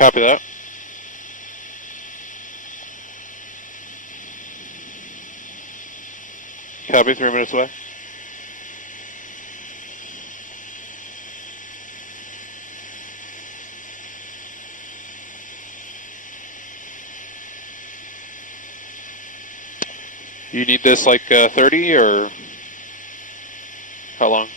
Copy that. Copy, 3 minutes away. You need this like 30 or how long?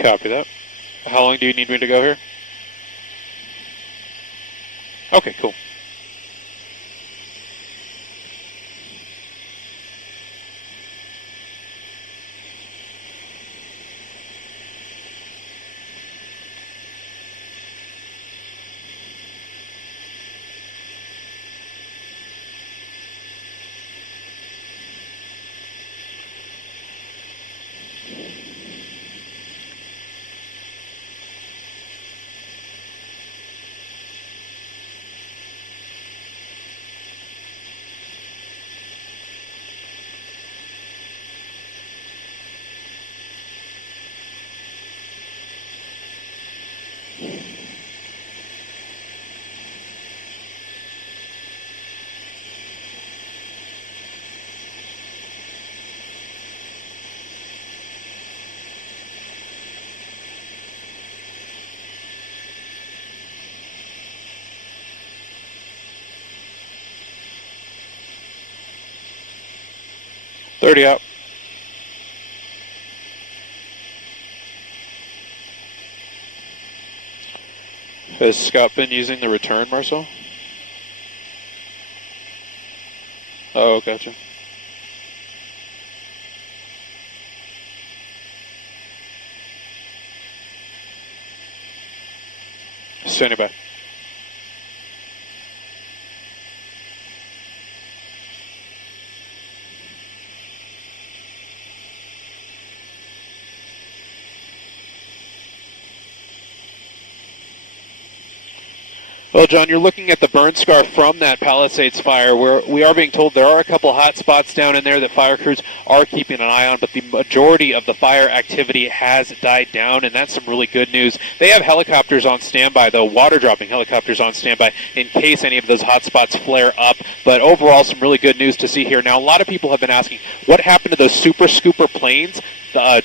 Copy that. How long do you need me to go here? Okay, cool. $30 out. Has Scott been using the return, Marcel? Oh, gotcha. Standing by. Well, John, you're looking at the burn scar from that Palisades fire, where we are being told there are a couple hot spots down in there that fire crews are keeping an eye on, but the majority of the fire activity has died down, and that's some really good news. They have helicopters on standby, though, water-dropping helicopters on standby in case any of those hot spots flare up, but overall some really good news to see here. Now, a lot of people have been asking, what happened to those super scooper planes?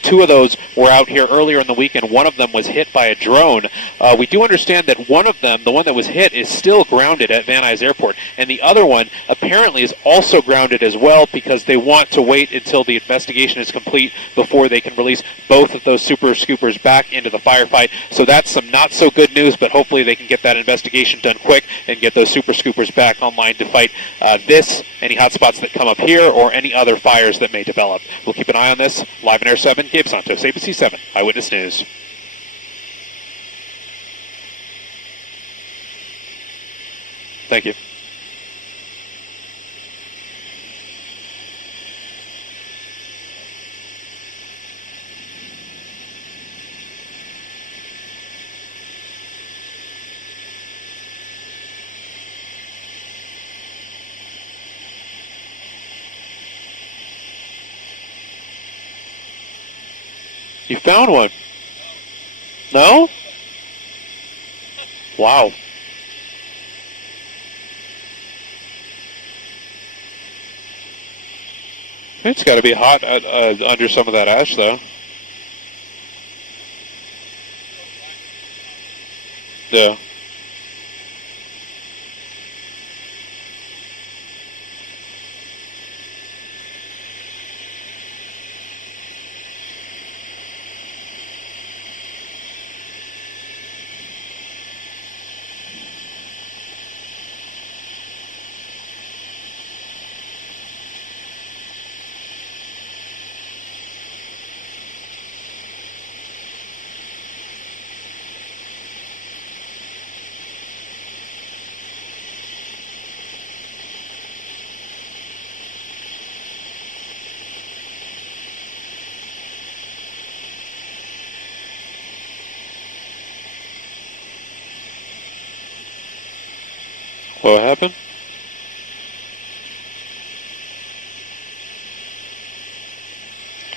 Two of those were out here earlier in the week, and one of them was hit by a drone. We do understand that one of them, the one that was hit, is still grounded at Van Nuys Airport, and the other one apparently is also grounded as well because they want to wait until the investigation is complete before they can release both of those super scoopers back into the firefight. So that's some not so good news, but hopefully they can get that investigation done quick and get those super scoopers back online to fight any hotspots that come up here, or any other fires that may develop. We'll keep an eye on this. Live in Air 7, Gabe Santos, ABC 7, Eyewitness News. Thank you. You found one? No? Wow. It's got to be hot under some of that ash, though. Yeah. What happened?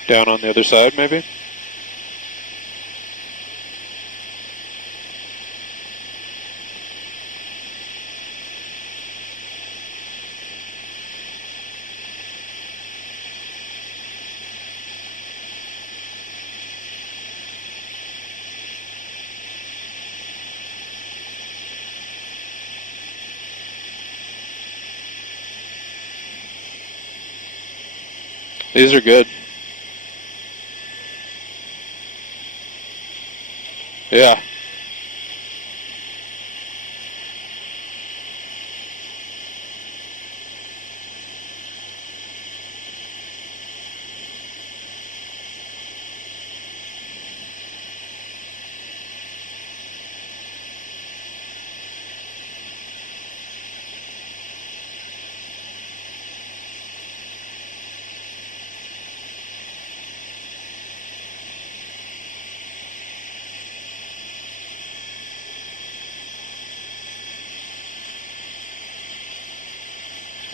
Down on the other side, maybe? These are good. Yeah.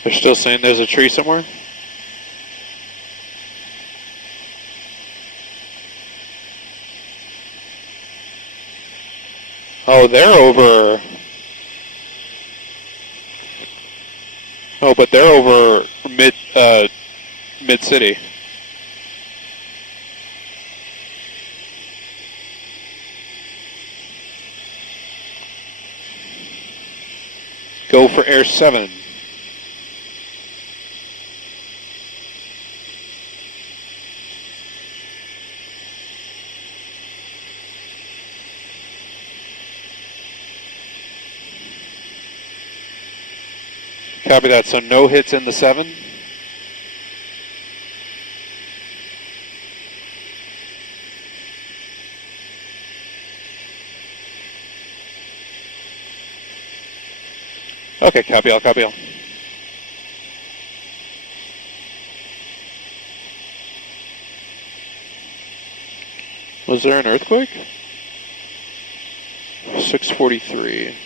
They're still saying there's a tree somewhere? Oh, they're over... Oh, but they're over mid-city. Go for Air 7. Copy that, so no hits in the 7. Okay, copy all, copy all. Was there an earthquake? 643.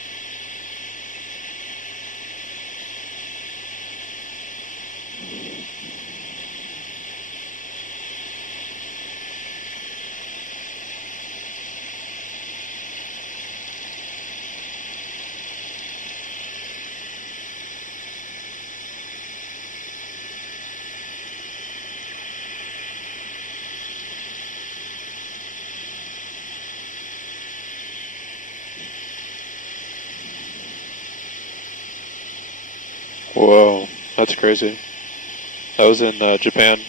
Whoa, that's crazy. That was in Japan.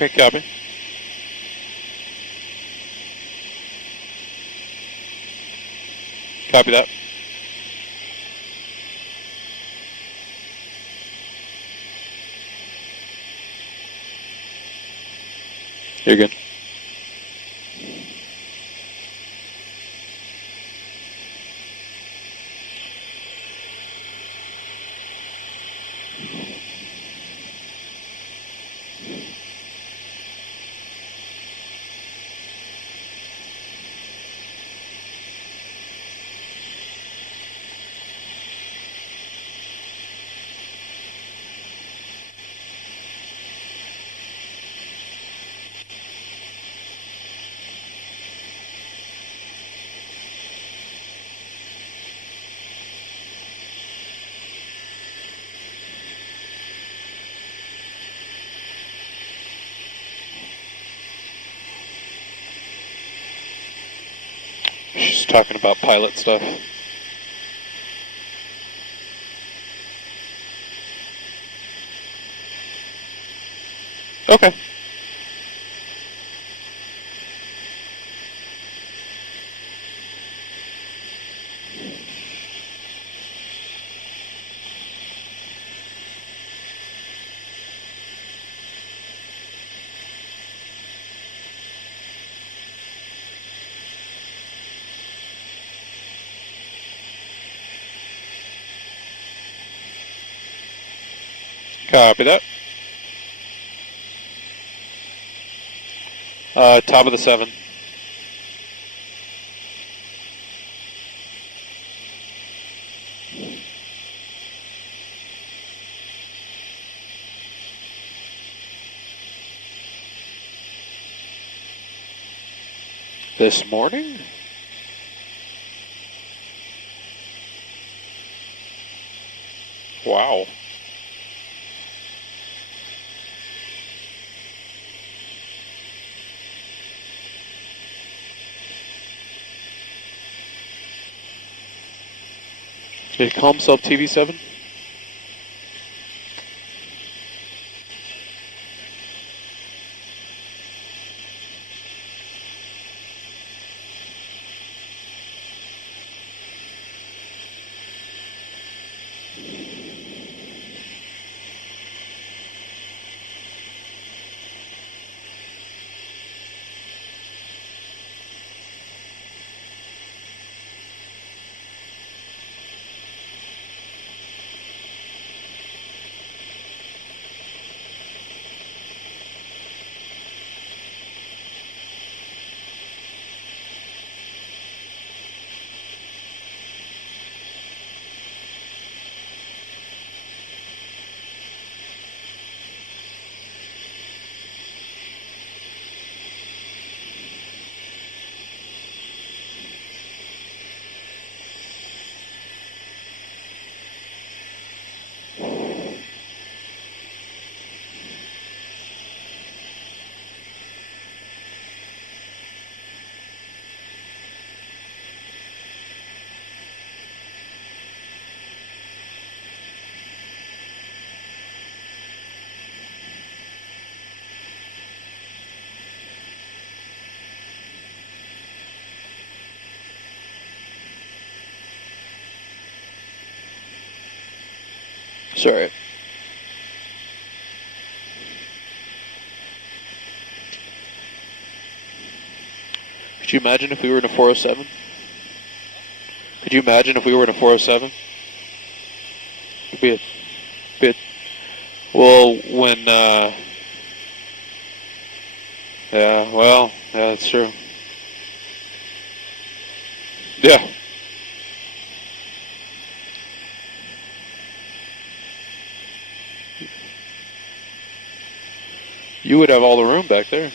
Okay, copy. Copy that. You're good. She's talking about pilot stuff. Okay. Copy that. Top of the 7. This morning? Wow. Did he call himself TV7? Sorry. Could you imagine if we were in a 407? Could you imagine if we were in a 407? It'd be a well, when, yeah, well, yeah, that's true. Yeah. You would have all the room back there.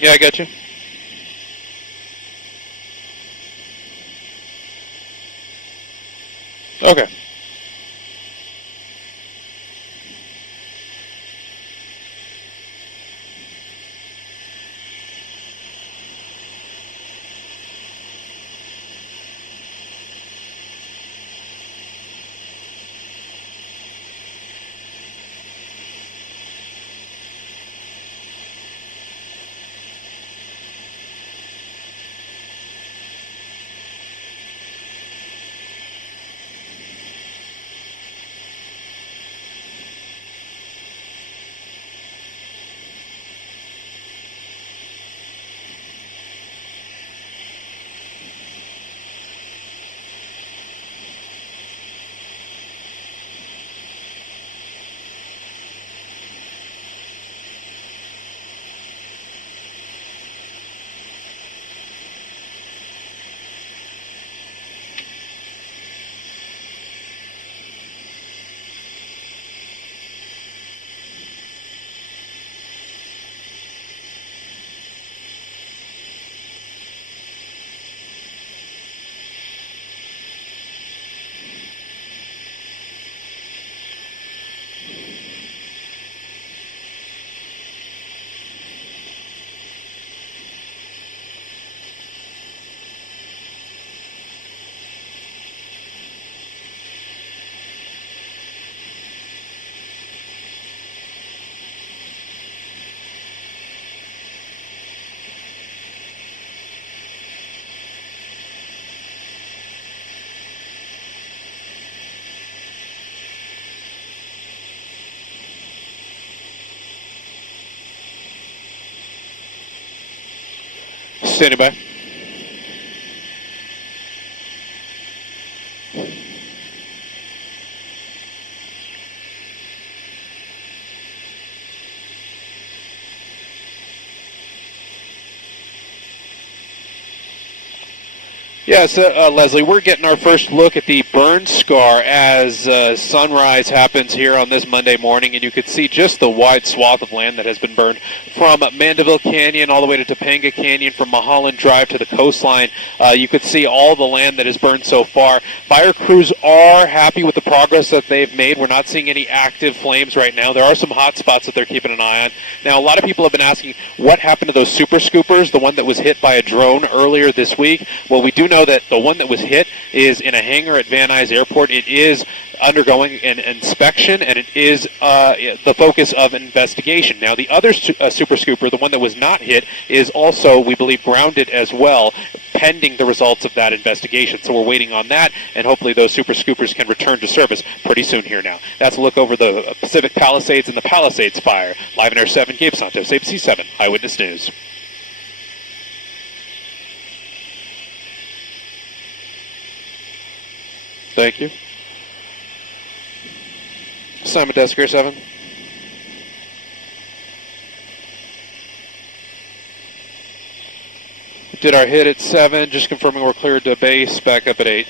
Yeah, I got you. Okay. Standing by. Yeah, so Leslie, we're getting our first look at the burn scar as sunrise happens here on this Monday morning, and you can see just the wide swath of land that has been burned from Mandeville Canyon all the way to Topanga Canyon, from Mulholland Drive to the coastline. You could see all the land that is burned so far. Fire crews are happy with the progress that they've made. We're not seeing any active flames right now. There are some hot spots that they're keeping an eye on. Now, a lot of people have been asking what happened to those super scoopers, the one that was hit by a drone earlier this week. Well, we do know that the one that was hit is in a hangar at Van Nuys Airport. It is undergoing an inspection, and it is the focus of an investigation. Now, the other super scooper, the one that was not hit, is also, we believe, grounded as well, pending the results of that investigation. So we're waiting on that, and hopefully those super scoopers can return to service pretty soon here now. That's a look over the Pacific Palisades and the Palisades fire. Live in Air 7, Gabe Santos, ABC 7 Eyewitness News. Thank you. Simon Desk Air 7. Did our hit at 7, just confirming we're cleared to base, back up at 8.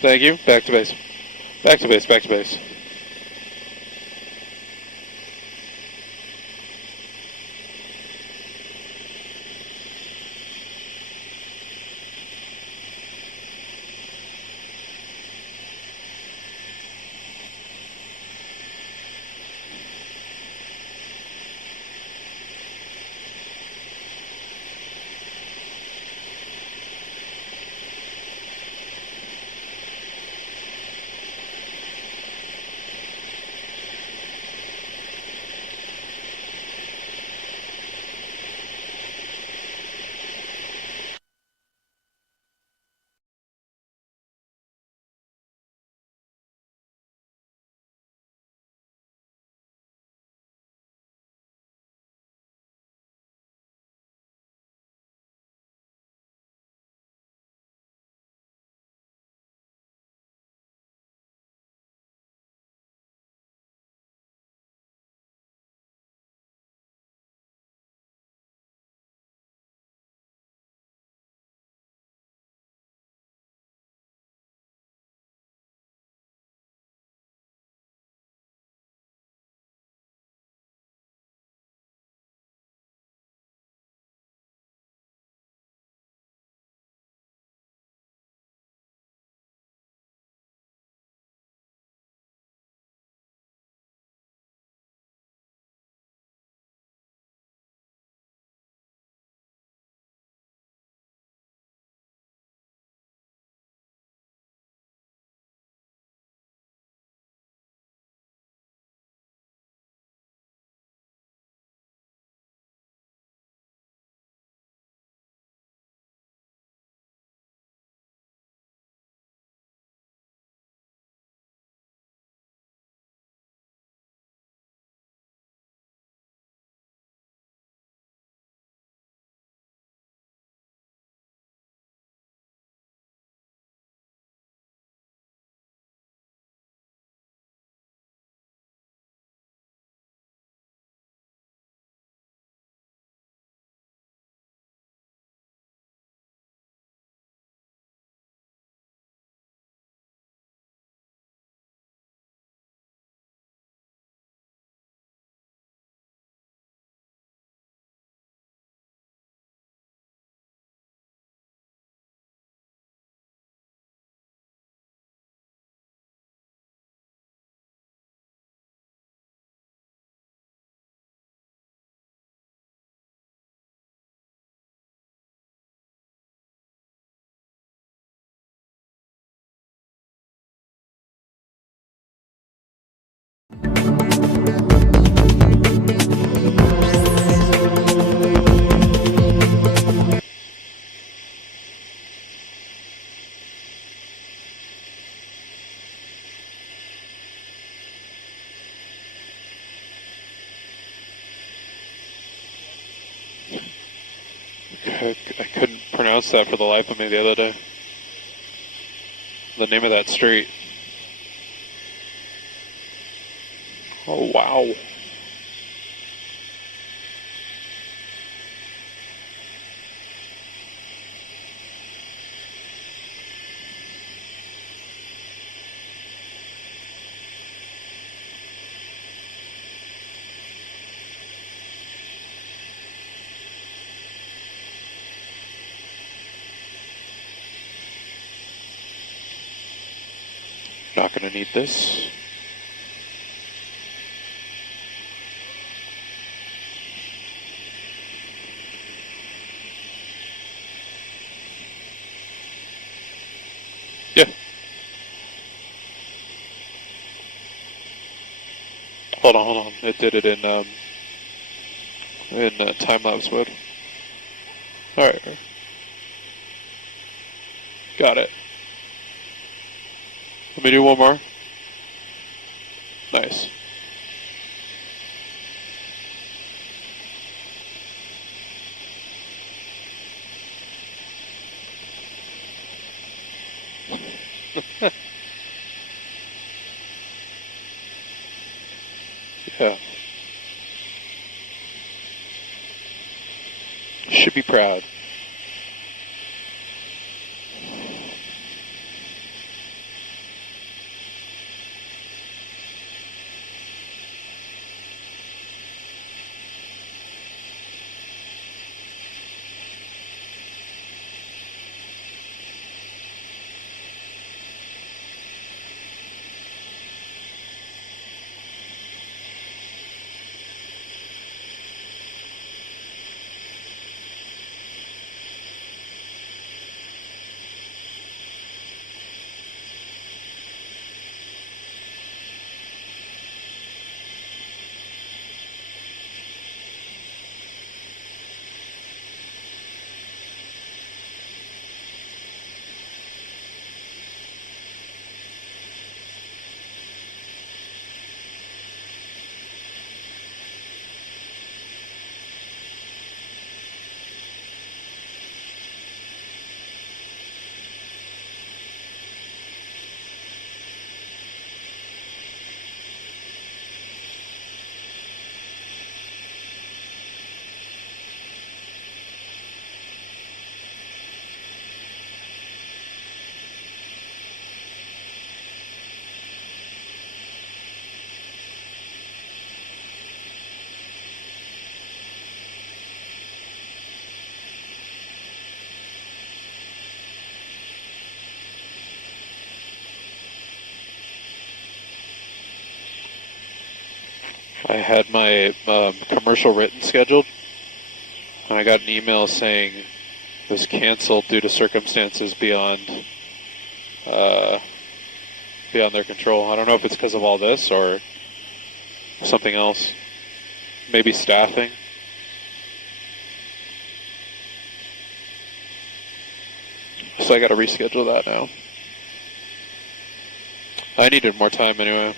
Thank you, back to base. Back to base, back to base. pronounce that for the life of me the other day. The name of that street. Oh, wow. Not going to need this. Yeah. Hold on. It did it in time-lapse mode. Alright. Got it. Let me do one more. Nice. Yeah. Should be proud. I had my commercial written scheduled, and I got an email saying it was canceled due to circumstances beyond their control. I don't know if it's because of all this or something else. Maybe staffing. So I got to reschedule that now. I needed more time anyway.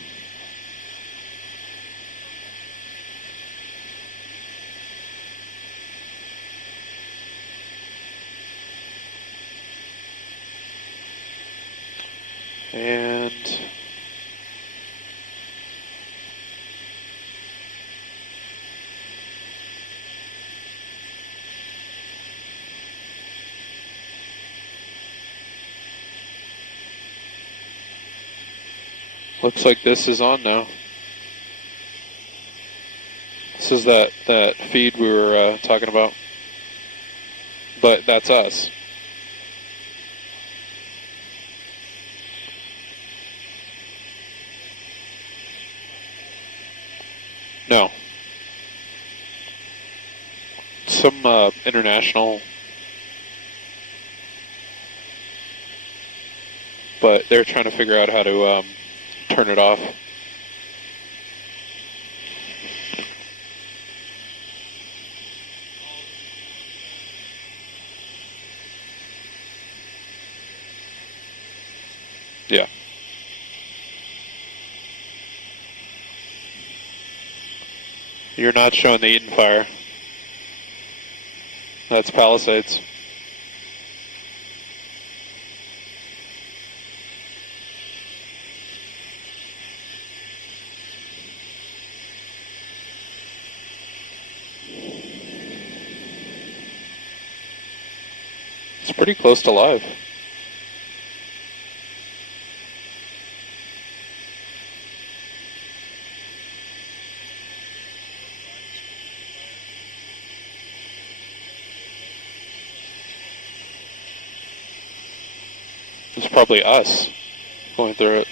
And looks like this is on now. This is that feed we were talking about. But that's us. No. Some international, but they're trying to figure out how to turn it off. Yeah. You're not showing the Eden fire. That's Palisades. It's pretty close to live. It's probably us going through it.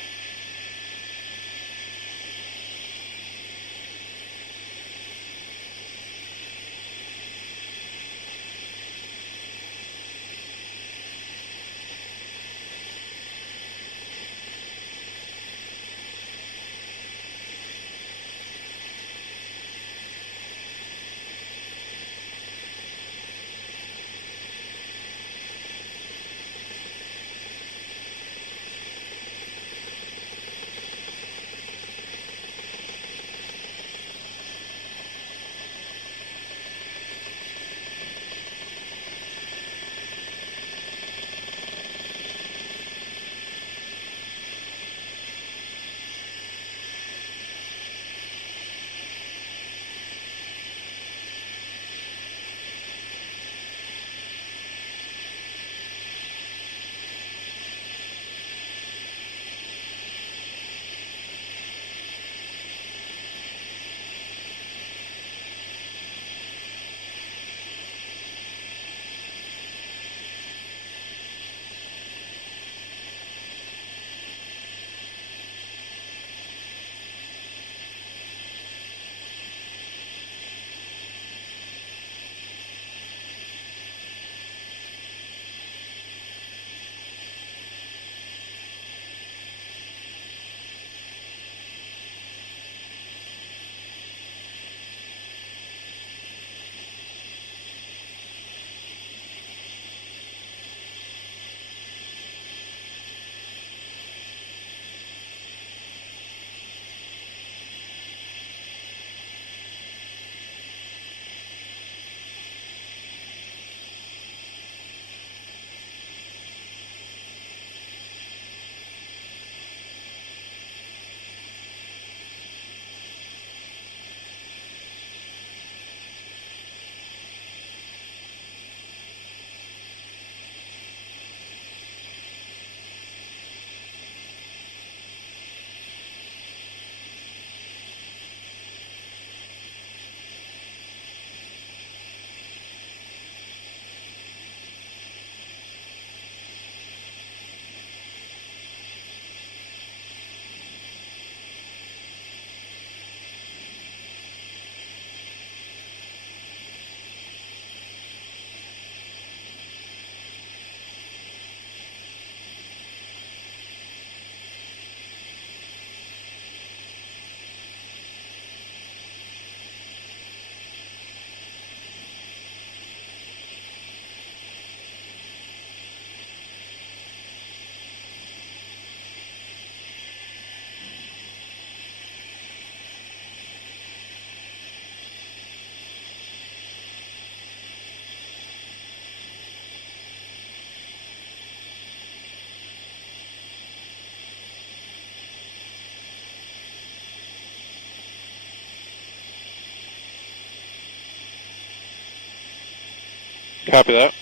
Copy that.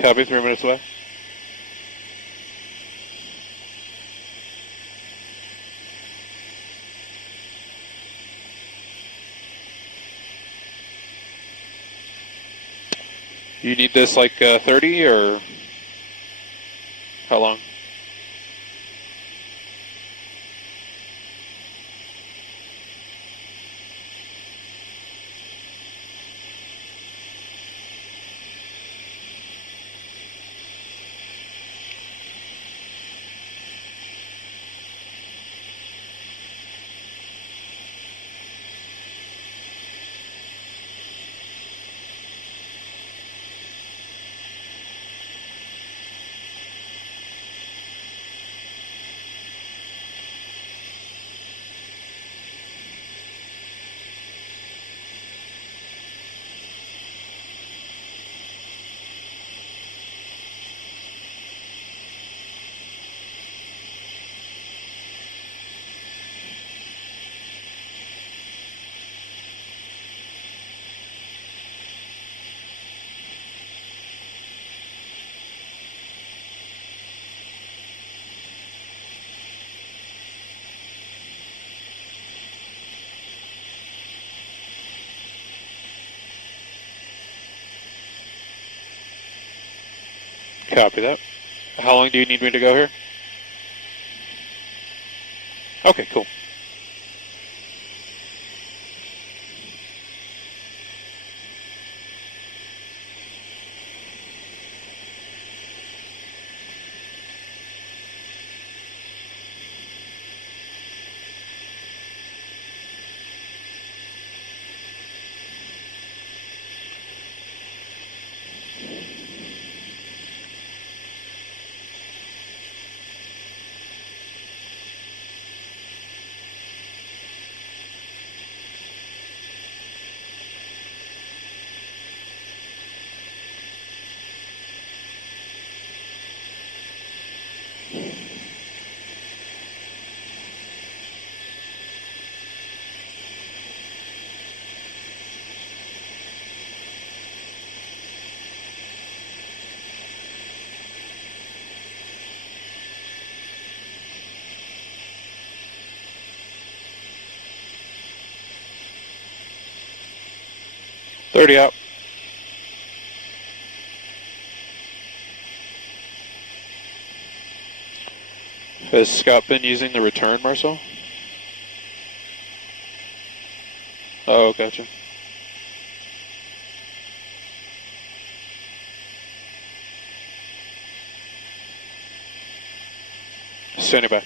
Copy, 3 minutes away. You need this like 30 or how long? Copy that. How long do you need me to go here? Okay, cool. $30 out. Has Scott been using the return, Marcel? Oh, gotcha. Standing by.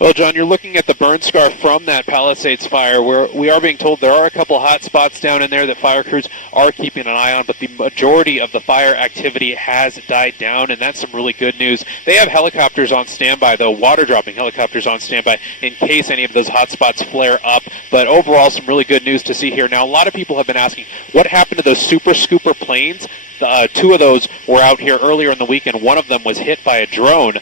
Well, John, you're looking at the burn scar from that Palisades fire, where we are being told there are a couple hot spots down in there that fire crews are keeping an eye on, but the majority of the fire activity has died down, and that's some really good news. They have helicopters on standby, though, water-dropping helicopters on standby in case any of those hot spots flare up, but overall some really good news to see here. Now, a lot of people have been asking, what happened to those super scooper planes? Two of those were out here earlier in the week, and one of them was hit by a drone.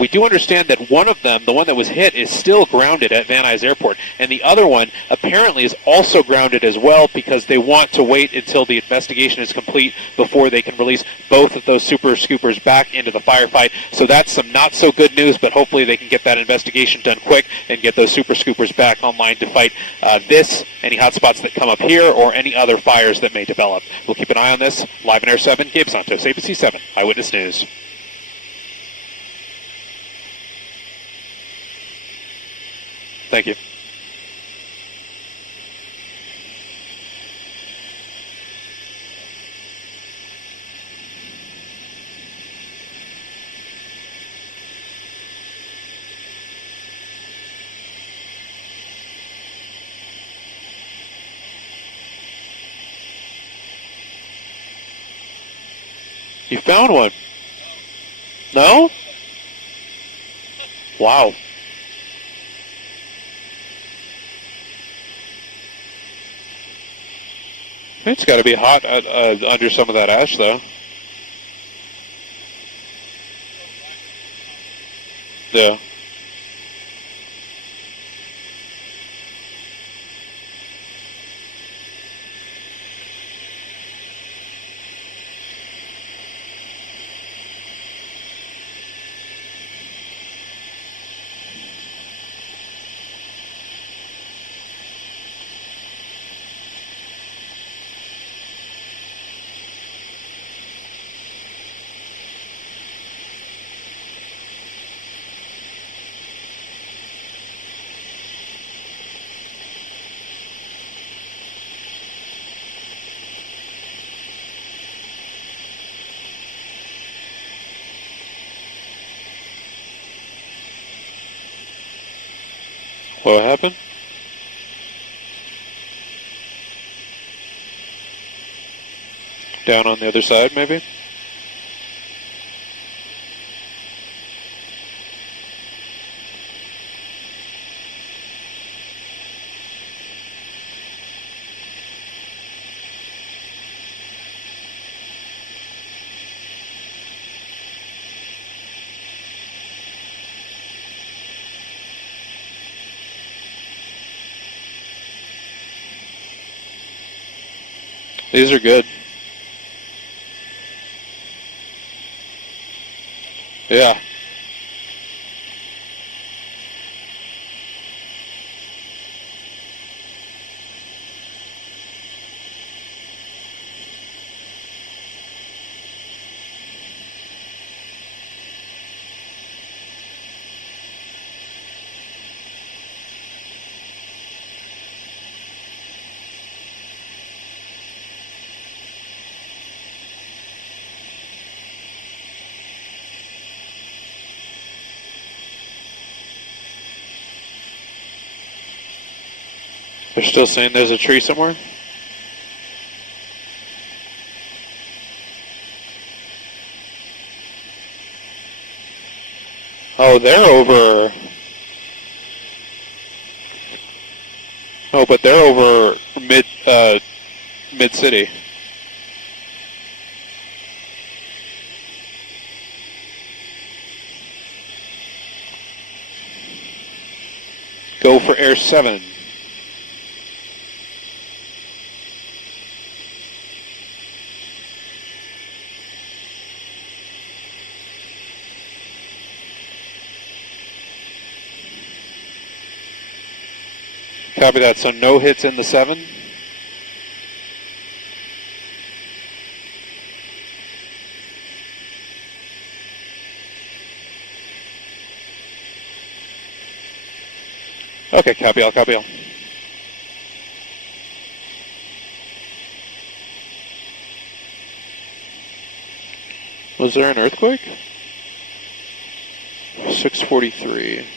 We do understand that one of them, the one that was hit, is still grounded at Van Nuys Airport, and the other one apparently is also grounded as well because they want to wait until the investigation is complete before they can release both of those super scoopers back into the firefight. So that's some not so good news, but hopefully they can get that investigation done quick and get those super scoopers back online to fight any hotspots that come up here, or any other fires that may develop. We'll keep an eye on this. Live in Air 7, Gabe Santos, ABC 7, Eyewitness News. Thank you. You found one? No? Wow. It's got to be hot under some of that ash, though. Yeah. What happened? Down on the other side, maybe? These are good. Yeah. They're still saying there's a tree somewhere? Oh, they're over... Oh, but they're over mid-city. Go for Air 7. Copy that. So no hits in the 7. Okay, copy all, copy all. Was there an earthquake? 643.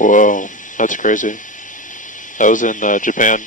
Whoa, that's crazy. That was in Japan.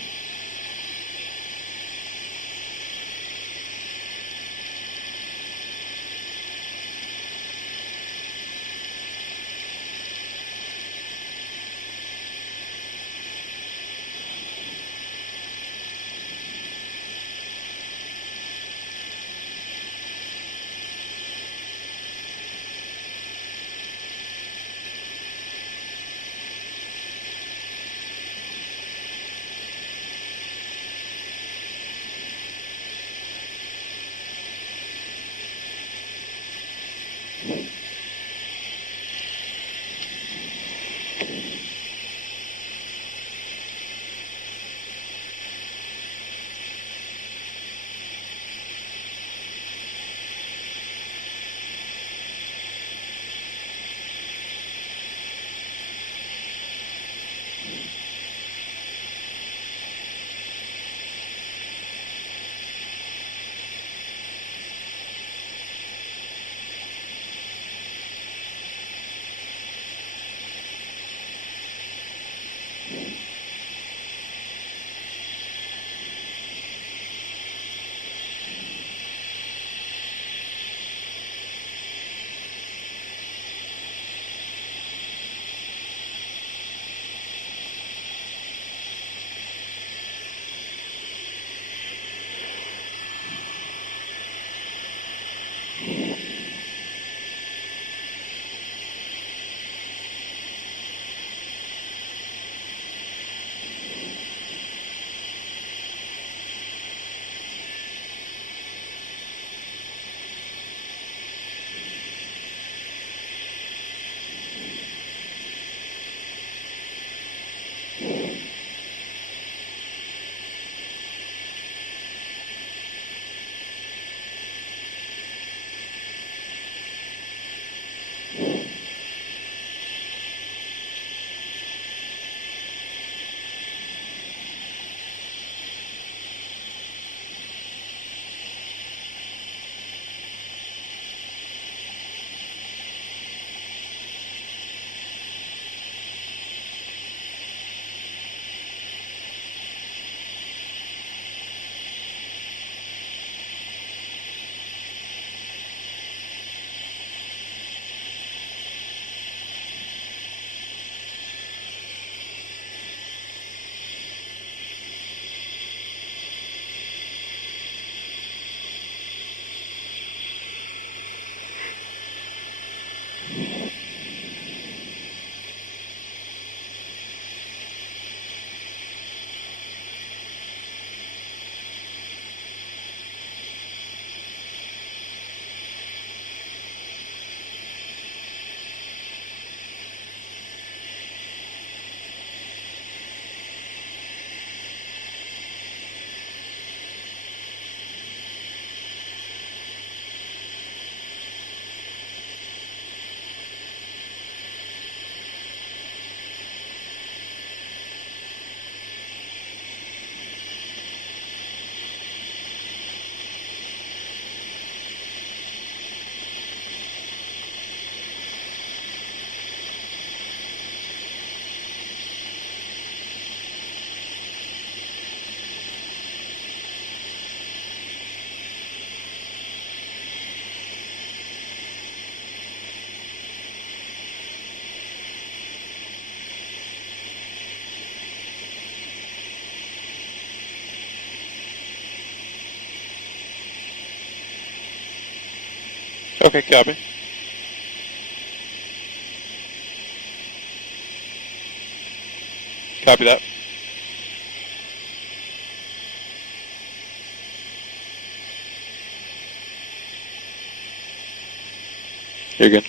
Okay, copy. Copy that. You're good.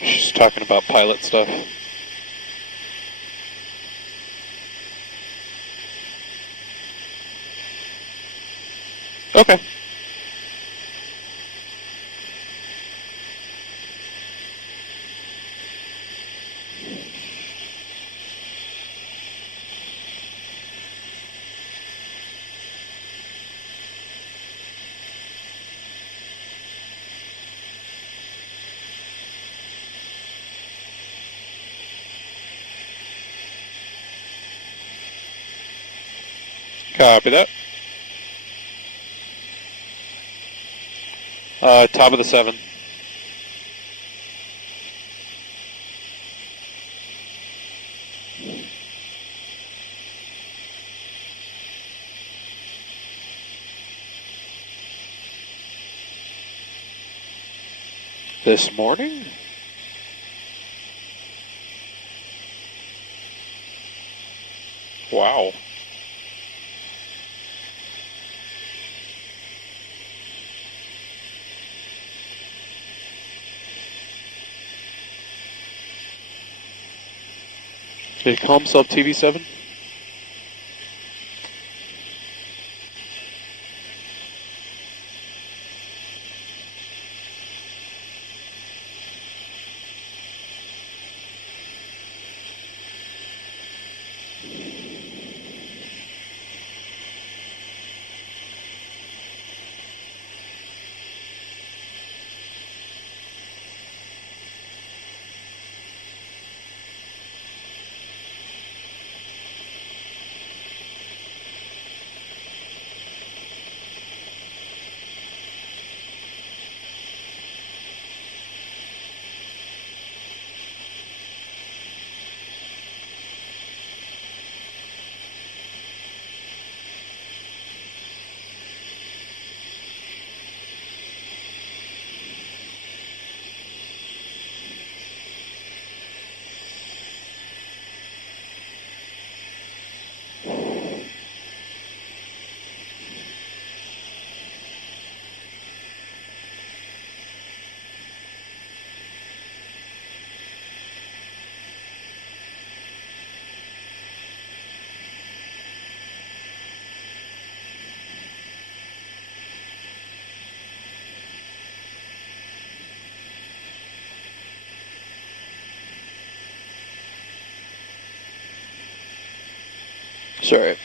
She's talking about pilot stuff. Okay. Copy that. Top of the 7. This morning? Wow. Did he call himself TV7? Sorry.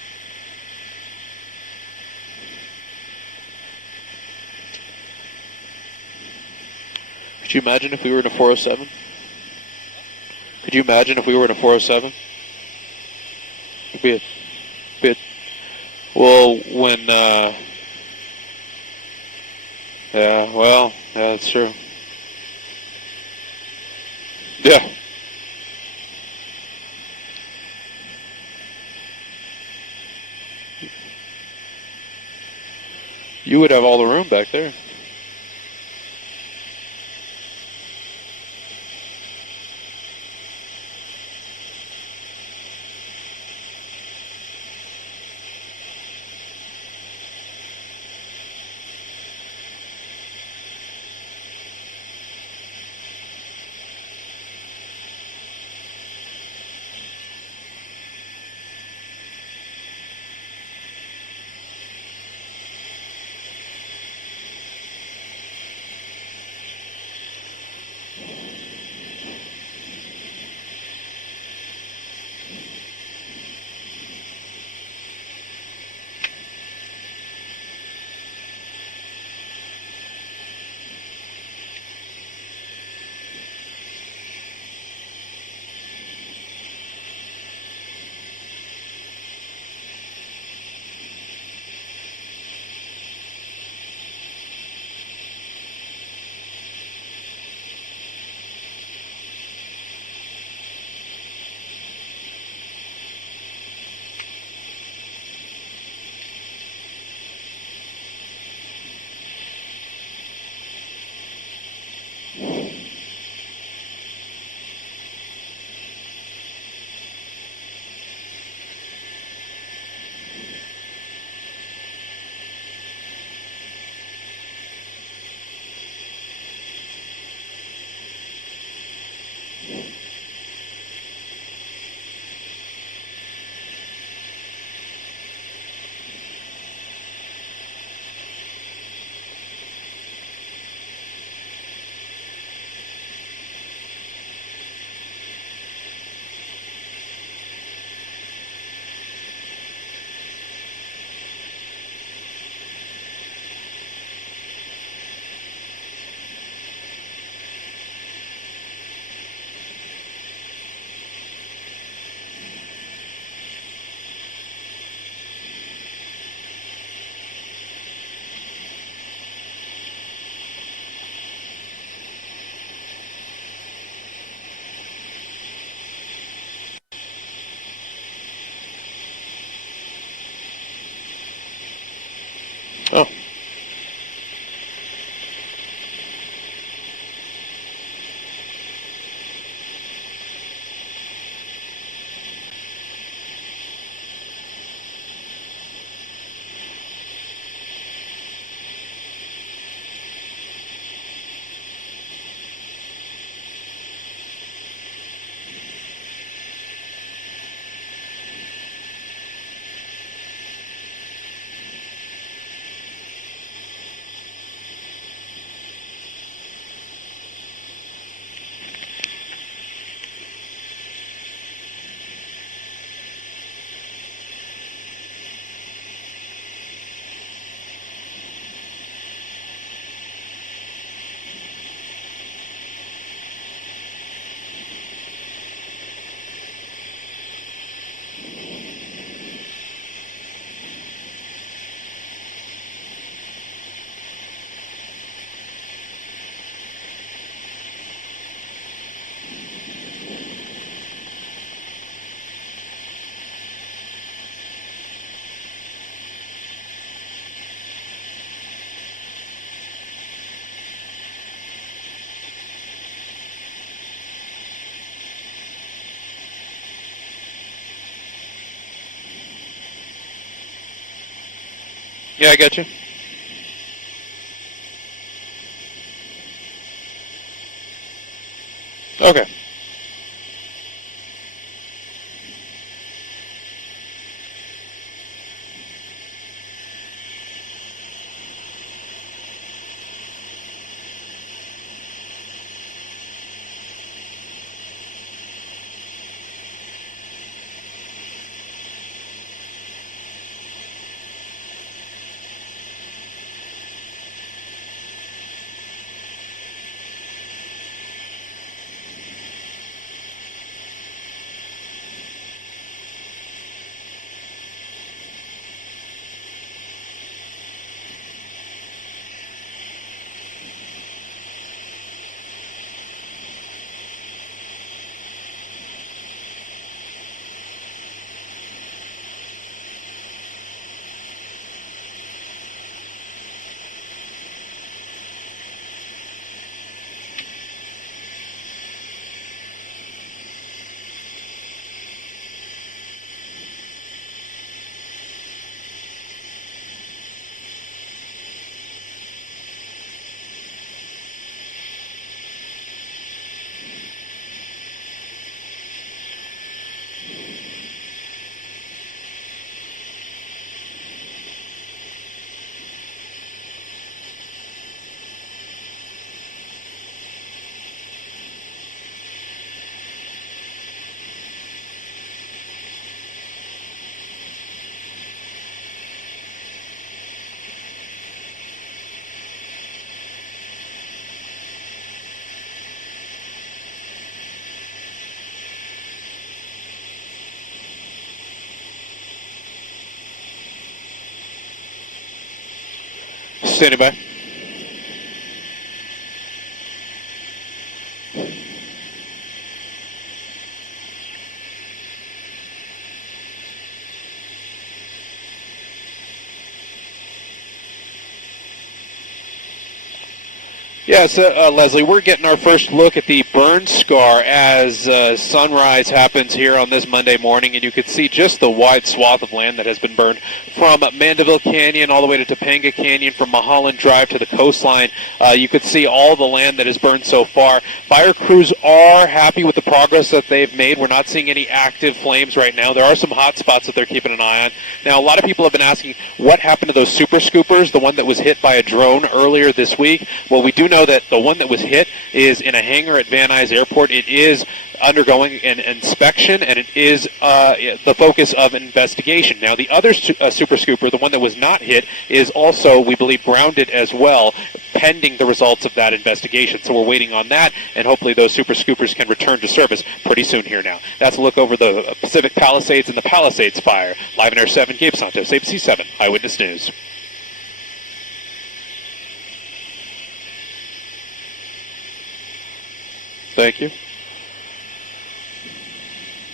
Could you imagine if we were in a 407? Could you imagine if we were in a 407? It'd be well, when, yeah, well, yeah, that's true. Yeah. You would have all the room back there. Oh. Yeah, I got you. Okay. Standing by. Yes, Leslie, we're getting our first look at the burn scar as sunrise happens here on this Monday morning, and you can see just the wide swath of land that has been burned from Mandeville Canyon all the way to Topanga Canyon, from Mulholland Drive to the coastline. You could see all the land that has burned so far. Fire crews are happy with the progress that they've made. We're not seeing any active flames right now. There are some hot spots that they're keeping an eye on. Now, a lot of people have been asking what happened to those super scoopers, the one that was hit by a drone earlier this week. Well, we do know that the one that was hit is in a hangar at Van Nuys Airport. It is undergoing an inspection, and it is the focus of an investigation. Now, the other super scooper, the one that was not hit, is also, we believe, grounded as well, pending the results of that investigation. So we're waiting on that, and hopefully those super scoopers can return to service pretty soon here now. That's a look over the Pacific Palisades and the Palisades fire. Live in Air 7, Gabe Santos, ABC 7, Eyewitness News. Thank you.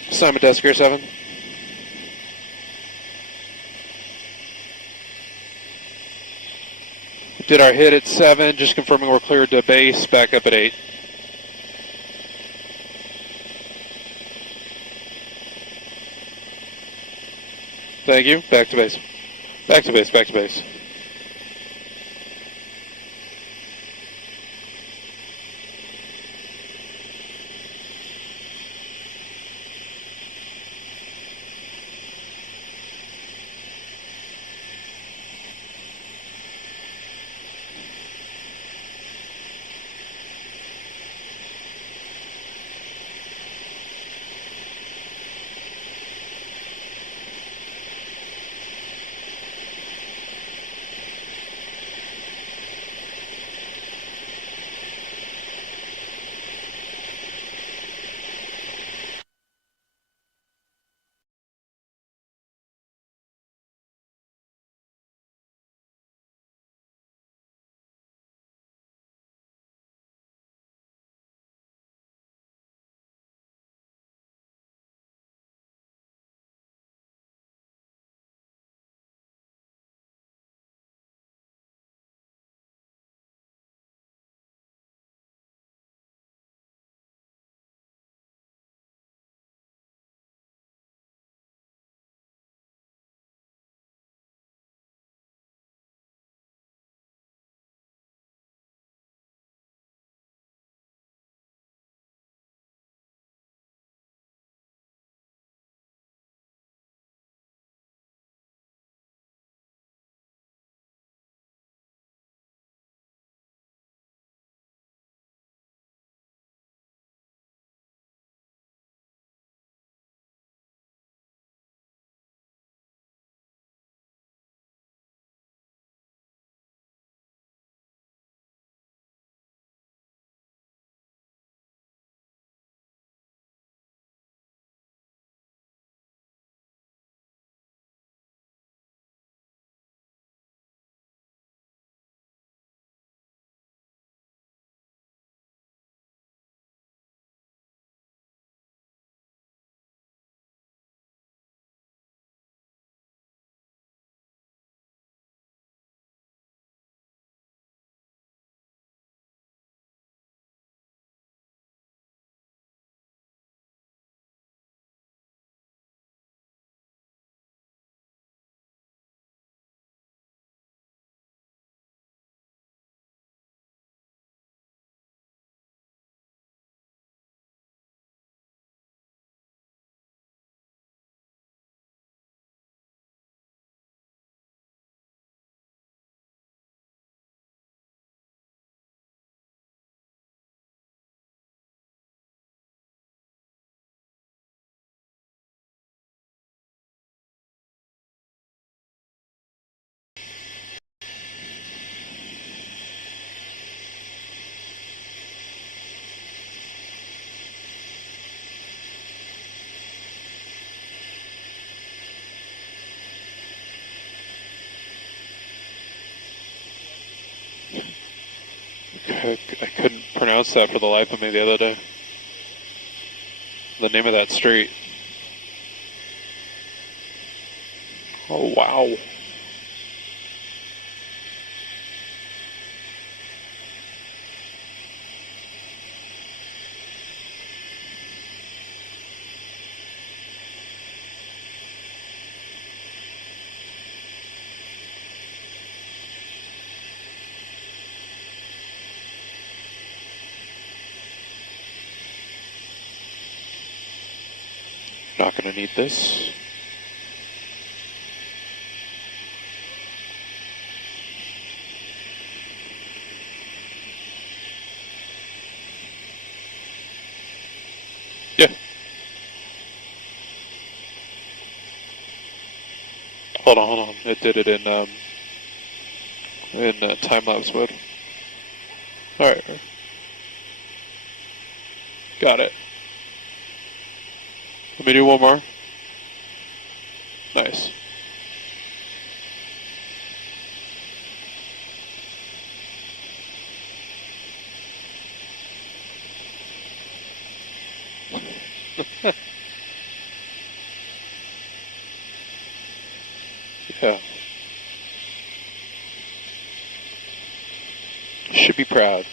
Simon Desker, 7. Did our hit at 7, just confirming we're cleared to base, back up at 8. Thank you, back to base. Back to base, back to base. I couldn't pronounce that for the life of me the other day. The name of that street. Oh, wow. Not going to need this. Yeah. Hold on. It did it in time-lapse mode. Alright. Got it. Let me do one more. Nice. Yeah. Should be proud.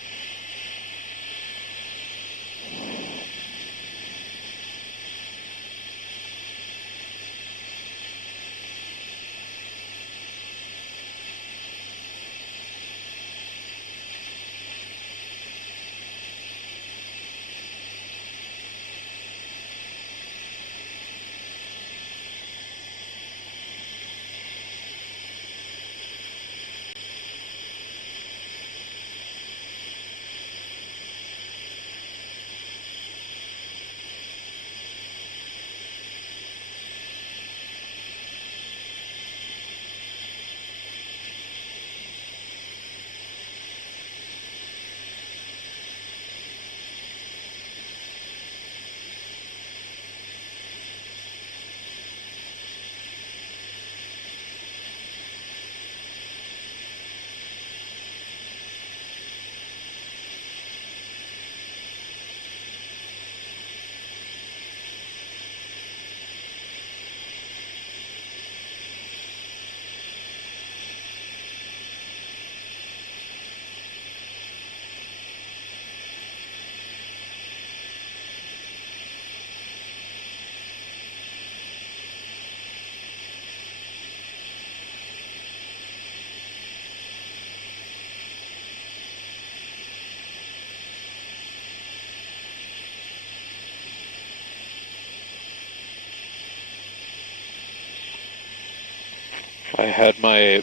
I had my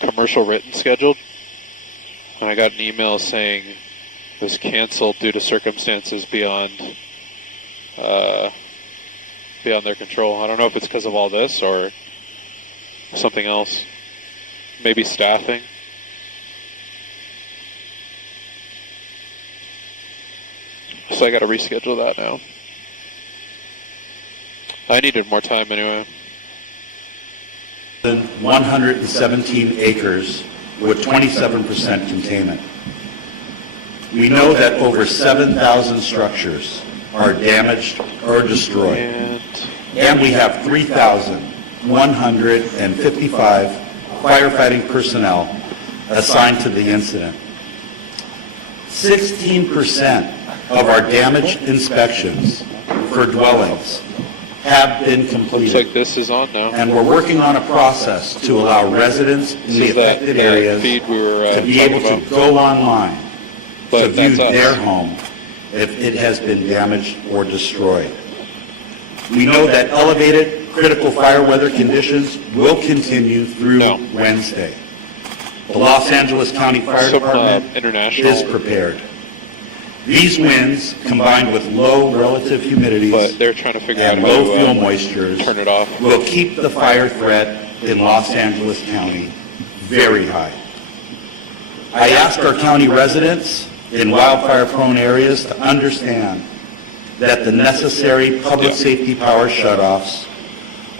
commercial written scheduled, and I got an email saying it was canceled due to circumstances beyond their control. I don't know if it's because of all this or something else. Maybe staffing. So I got to reschedule that now. I needed more time anyway. 117 acres with 27% containment. We know that over 7,000 structures are damaged or destroyed. And we have 3,155 firefighting personnel assigned to the incident. 16% of our damage inspections for dwellings have been completed. Looks like this is on now. And we're working on a process to allow residents in the affected areas to be able to go online to view their home if it has been damaged or destroyed. We know that elevated critical fire weather conditions will continue through Wednesday. The Los Angeles County Fire Department is prepared. These winds, combined with low relative humidities and low fuel moistures, will keep the fire threat in Los Angeles County very high. I ask our county residents in wildfire-prone areas to understand that the necessary public safety power shutoffs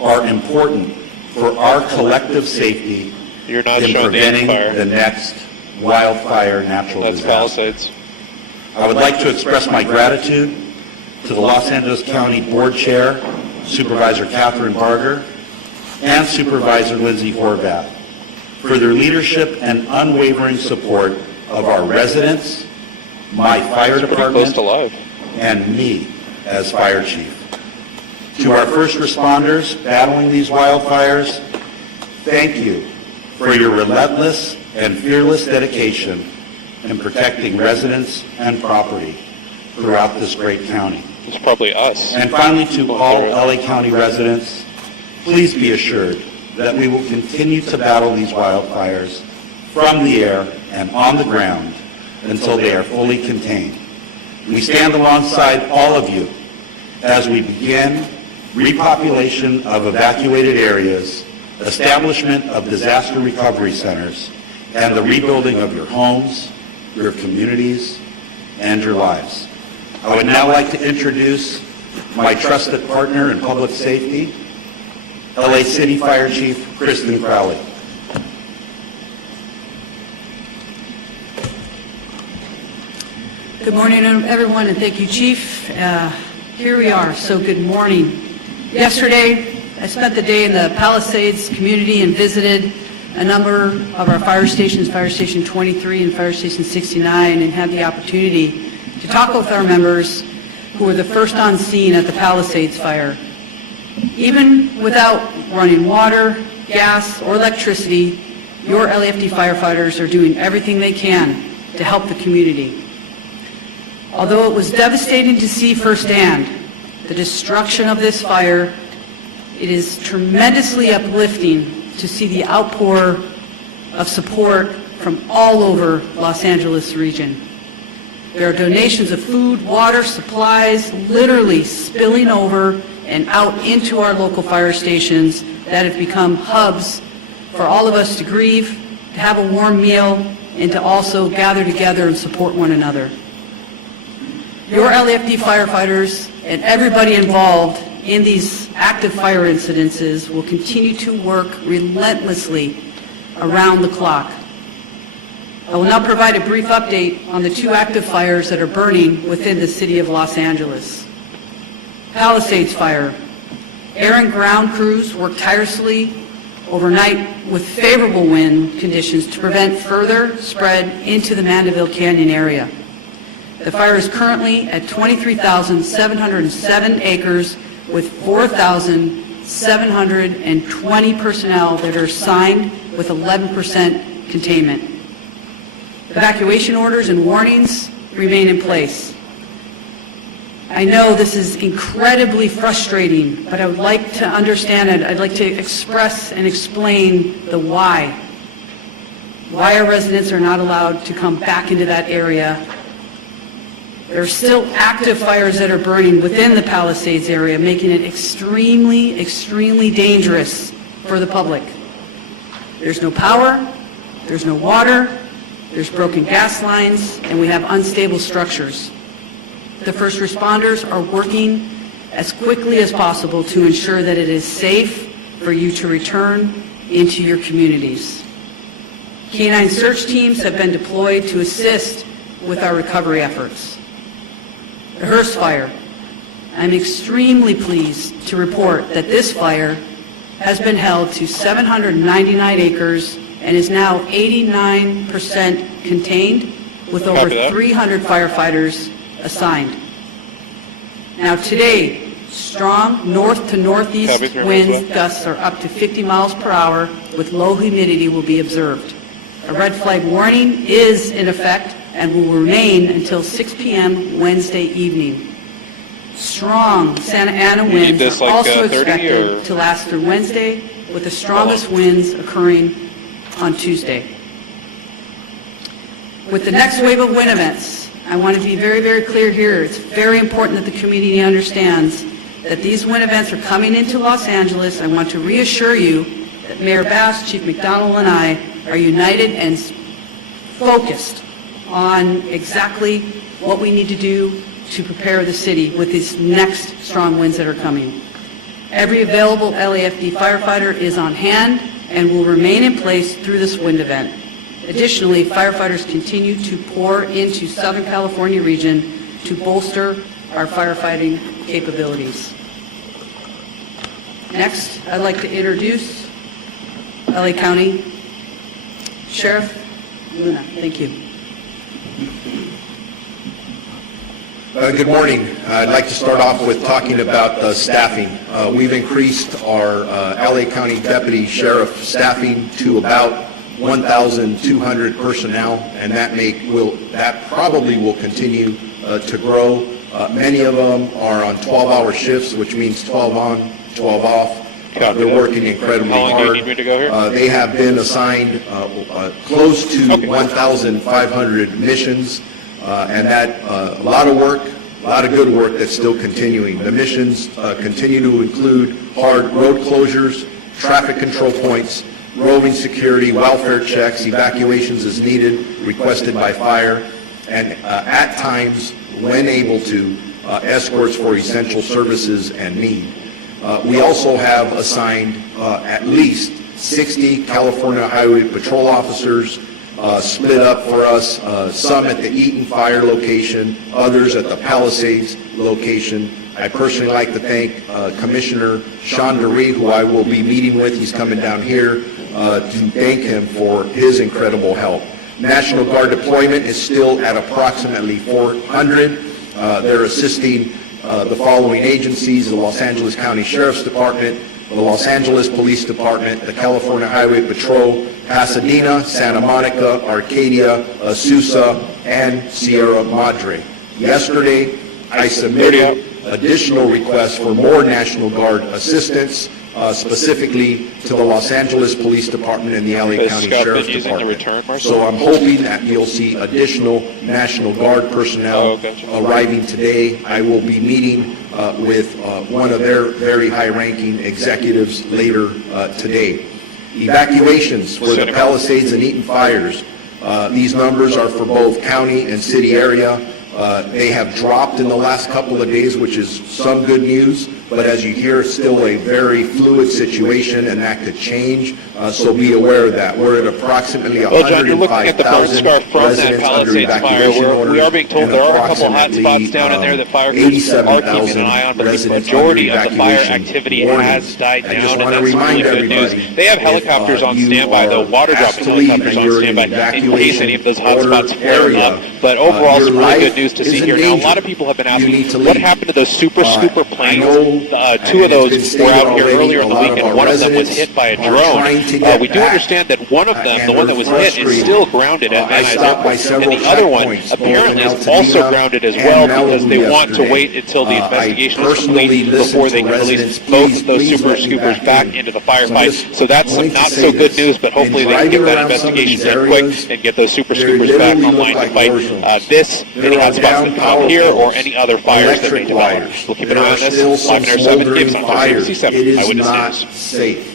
are important for our collective safety in preventing the next wildfire natural disaster. Palisades. I would like to express my gratitude to the Los Angeles County Board Chair, Supervisor Catherine Barger, and Supervisor Lindsay Horvath for their leadership and unwavering support of our residents, my fire department, and me as fire chief. To our first responders battling these wildfires, thank you for your relentless and fearless dedication in protecting residents and property throughout this great county. It's probably us. And finally, to all LA County residents, please be assured that we will continue to battle these wildfires from the air and on the ground until they are fully contained. We stand alongside all of you as we begin repopulation of evacuated areas, establishment of disaster recovery centers, and the rebuilding of your homes, your communities, and your lives. I would now like to introduce my trusted partner in public safety, LA City Fire Chief Kristen Crowley. Good morning, everyone, and thank you, Chief. Here we are, so good morning. Yesterday, I spent the day in the Palisades community and visited a number of our fire stations, Fire Station 23 and Fire Station 69, and had the opportunity to talk with our members who were the first on scene at the Palisades fire. Even without running water, gas, or electricity, your LAFD firefighters are doing everything they can to help the community. Although it was devastating to see firsthand the destruction of this fire, it is tremendously uplifting to see the outpour of support from all over Los Angeles region. There are donations of food, water, supplies, literally spilling over and out into our local fire stations that have become hubs for all of us to grieve, to have a warm meal, and to also gather together and support one another. Your LAFD firefighters and everybody involved in these active fire incidences will continue to work relentlessly around the clock. I will now provide a brief update on the 2 active fires that are burning within the city of Los Angeles. Palisades Fire. Air and ground crews worked tirelessly overnight with favorable wind conditions to prevent further spread into the Mandeville Canyon area. The fire is currently at 23,707 acres with 4,720 personnel that are assigned with 11% containment. Evacuation orders and warnings remain in place. I know this is incredibly frustrating, but I would like to understand it. I'd like to express and explain the why. Why our residents are not allowed to come back into that area. There are still active fires that are burning within the Palisades area, making it extremely, extremely dangerous for the public. There's no power, there's no water, there's broken gas lines, and we have unstable structures. The first responders are working as quickly as possible to ensure that it is safe for you to return into your communities. Canine search teams have been deployed to assist with our recovery efforts. The Hearst Fire. I'm extremely pleased to report that this fire has been held to 799 acres and is now 89% contained with over 300 firefighters assigned. Now today, strong north to northeast winds gusts are up to 50 miles per hour with low humidity will be observed. A red flag warning is in effect and will remain until 6 p.m. Wednesday evening. Strong Santa Ana winds are also expected to last through Wednesday, with the strongest winds occurring on Tuesday. With the next wave of wind events, I want to be very, very clear here. It's very important that the community understands that these wind events are coming into Los Angeles. I want to reassure you that Mayor Bass, Chief McDonald, and I are united and focused on exactly what we need to do to prepare the city with these next strong winds that are coming. Every available LAFD firefighter is on hand and will remain in place through this wind event. Additionally, firefighters continue to pour into Southern California region to bolster our firefighting capabilities. Next, I'd like to introduce LA County Sheriff Luna. Thank you. Good morning. I'd like to start off with talking about staffing. We've increased our LA County Deputy Sheriff staffing to about 1,200 personnel, and that probably will continue to grow. Many of them are on 12-hour shifts, which means 12 on, 12 off. They're working incredibly hard. They have been assigned close to 1,500 missions, and that a lot of work, a lot of good work that's still continuing. The missions continue to include hard road closures, traffic control points, roving security, welfare checks, evacuations as needed, requested by fire, and at times, when able to, escorts for essential services and need. We also have assigned at least 60 California Highway Patrol officers split up for us, some at the Eaton Fire location, others at the Palisades location, I personally like to thank Commissioner Sean DeRee, who I will be meeting with. He's coming down here to thank him for his incredible help. National Guard deployment is still at approximately 400. They're assisting the following agencies: the Los Angeles County Sheriff's Department, the Los Angeles Police Department, the California Highway Patrol, Pasadena, Santa Monica, Arcadia, Azusa, and Sierra Madre. Yesterday, I submitted additional requests for more National Guard assistance, specifically to the Los Angeles Police Department and the LA County Sheriff's Department. So I'm hoping that you'll see additional National Guard personnel arriving today. I will be meeting with one of their very high-ranking executives later today. Evacuations for the Palisades and Eaton fires. These numbers are for both county and city area. They have dropped in the last couple of days, which is some good news, but as you hear, it's still a very fluid situation, and that could change, so be aware of that. We're at approximately 105,000 well, John, you're looking at the burn scar from that Palisades fire, where we are being told there are a couple hot spots down in there that fire crews are keeping an eye on, but the majority of the fire activity has died down, and that's really good news. They have helicopters on standby, though, water-dropping helicopters on standby, in case any of those hot spots flare up, but overall, some really good news to see here. Now, a lot of people have been asking, what happened to those super scooper planes? Two of those were out here earlier in the week, and one of them was hit by a drone. We do understand that one of them, the one that was hit, is still grounded at Van Nuys Airport, and the other one apparently is also grounded as well, because they want to wait until the investigation is complete before they can release both those super scoopers back into the firefight. So that's some not so good news, but hopefully they can get that investigation done quick and get those super scoopers back online to fight any hot spots that come up here or any other fires that may develop. We'll keep an eye on this. Live in our 7 Gibbs on CNBC 7 Eyewitness News. Safe.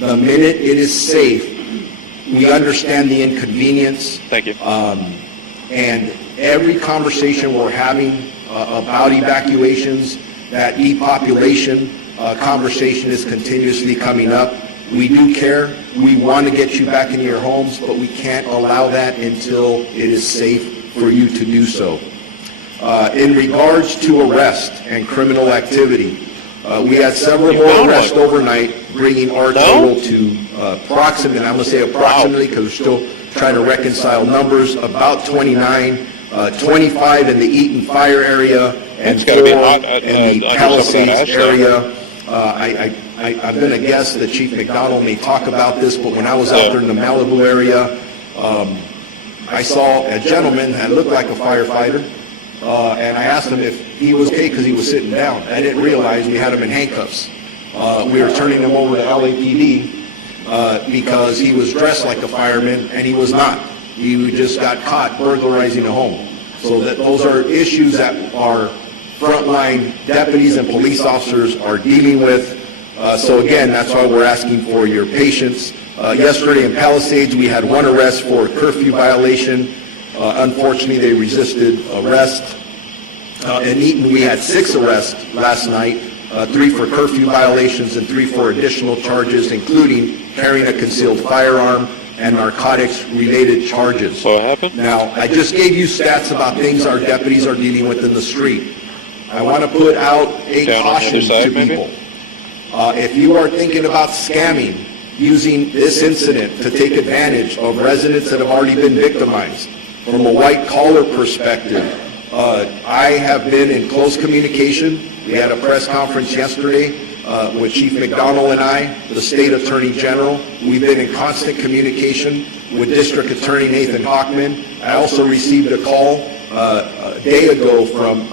The minute it is safe, we understand the inconvenience. Thank you. And every conversation we're having about evacuations, that depopulation conversation is continuously coming up. We do care. We want to get you back into your homes, but we can't allow that until it is safe for you to do so. In regards to arrest and criminal activity, we had several more arrests overnight, bringing our total to approximately, I'm going to say approximately because we're still trying to reconcile numbers, about 29, 25 in the Eaton fire area, and 4 in the Palisades area. I'm going to guess that Chief McDonald may talk about this, but when I was out there in the Malibu area, I saw a gentleman that looked like a firefighter, and I asked him if he was okay because he was sitting down. I didn't realize we had him in handcuffs. We were turning him over to LAPD because he was dressed like a fireman, and he was not. He just got caught burglarizing a home. So those are issues that our frontline deputies and police officers are dealing with. So again, that's why we're asking for your patience. Yesterday in Palisades, we had 1 arrest for a curfew violation. Unfortunately, they resisted arrest. In Eaton, we had 6 arrests last night, 3 for curfew violations and 3 for additional charges, including carrying a concealed firearm and narcotics-related charges. What happened? Now, I just gave you stats about things our deputies are dealing with in the street. I want to put out a caution to people. If you are thinking about scamming, using this incident to take advantage of residents that have already been victimized, from a white-collar perspective, I have been in close communication. We had a press conference yesterday with Chief McDonald and I, the State Attorney General. We've been in constant communication with District Attorney Nathan Hochman. I also received a call a day ago from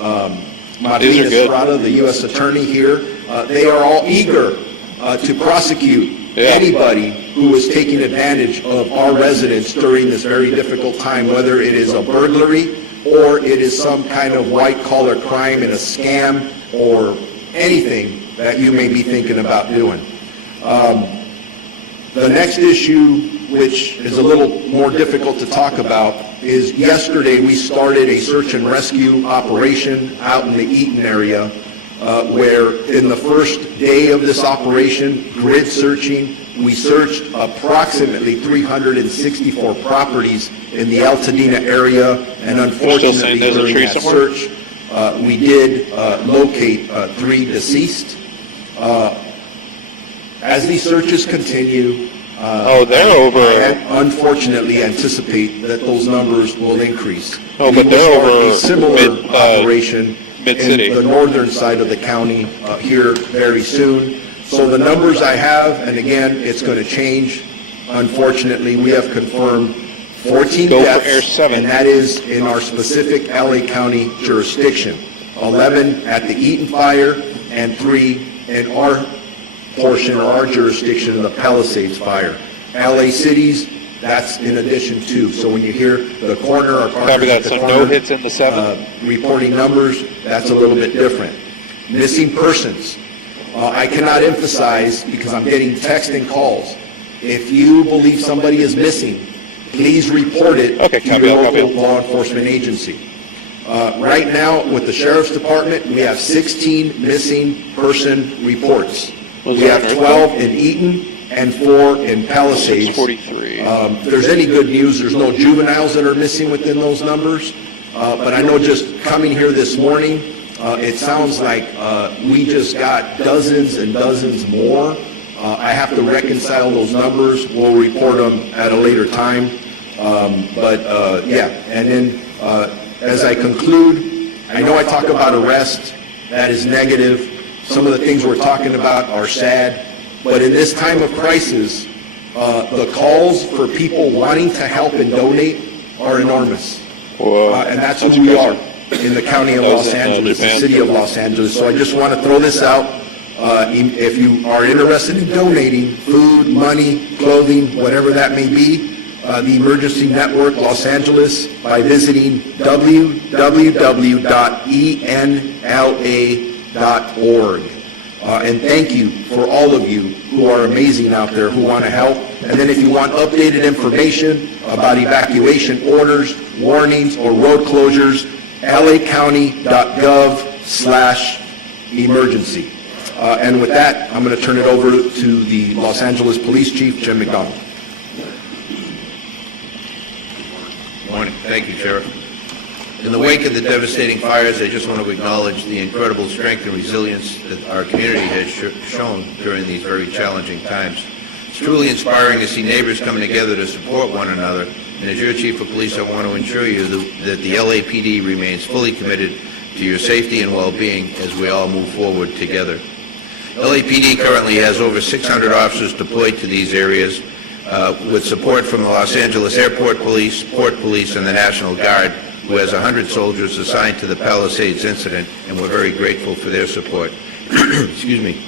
Martin Estrada, the U.S. Attorney here. They are all eager to prosecute anybody who is taking advantage of our residents during this very difficult time, whether it is a burglary or it is some kind of white-collar crime and a scam or anything that you may be thinking about doing. The next issue, which is a little more difficult to talk about, is yesterday we started a search and rescue operation out in the Eaton area, where in the first day of this operation, grid searching, we searched approximately 364 properties in the Altadena area, and unfortunately during that search, We did locate 3 deceased. As these searches continue, I unfortunately anticipate that those numbers will increase. Oh, but We will they're start over a similar operation mid-city. in the northern side of the county here very soon. So the numbers I have, and again, it's going to change. Unfortunately, we have confirmed 14 Go for Air deaths, 7. and that is in our specific LA County jurisdiction. 11 at the Eaton Fire and 3 in our portion or our jurisdiction of the Palisades Fire. LA cities, that's in addition to. So when you hear the coroner or Copy that. So no hits in the 7. reporting numbers, that's a little bit different. Missing persons. I cannot emphasize, because I'm getting text and calls, if you believe somebody is missing, please report it to your local law enforcement agency. Right now, with the Sheriff's Department, we have 16 missing person reports. We have 12 in Eaton and 4 in Palisades. 43. If there's any good news, there's no juveniles that are missing within those numbers. But I know just coming here this morning, it sounds like we just got dozens and dozens more. I have to reconcile those numbers. We'll report them at a later time. Yeah, and then as I conclude, I know I talk about arrest. That is negative. Some of the things we're talking about are sad. But in this time of crisis, the calls for people wanting to help and donate are enormous. And that's who we are in the county of Los Angeles, the city of Los Angeles. So I just want to throw this out. If you are interested in donating food, money, clothing, whatever that may be, the Emergency Network Los Angeles by visiting www.enla.org. And thank you for all of you who are amazing out there who want to help. And then if you want updated information about evacuation orders, warnings, or road closures, lacounty.gov/emergency. And with that, I'm going to turn it over to the Los Angeles Police Chief, Jim McDonald. Good morning. Thank you, Sheriff. In the wake of the devastating fires, I just want to acknowledge the incredible strength and resilience that our community has shown during these very challenging times. It's truly inspiring to see neighbors coming together to support one another, and as your Chief of Police, I want to ensure you that the LAPD remains fully committed to your safety and well-being as we all move forward together. LAPD currently has over 600 officers deployed to these areas with support from the Los Angeles Airport Police, Port Police, and the National Guard, who has 100 soldiers assigned to the Palisades incident, and we're very grateful for their support. Excuse me.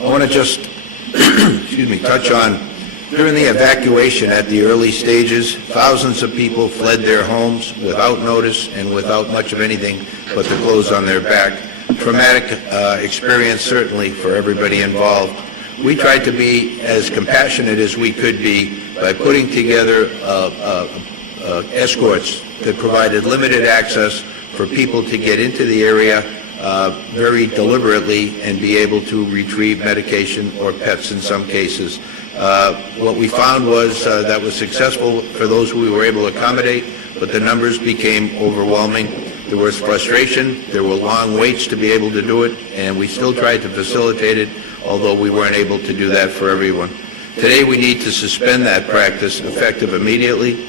I want to just touch on, during the evacuation at the early stages, thousands of people fled their homes without notice and without much of anything but the clothes on their back. Traumatic experience, certainly, for everybody involved. We tried to be as compassionate as we could be by putting together escorts that provided limited access for people to get into the area very deliberately and be able to retrieve medication or pets in some cases. What we found was that was successful for those who we were able to accommodate, but the numbers became overwhelming. There was frustration, there were long waits to be able to do it, and we still tried to facilitate it, although we weren't able to do that for everyone. Today we need to suspend that practice effective immediately.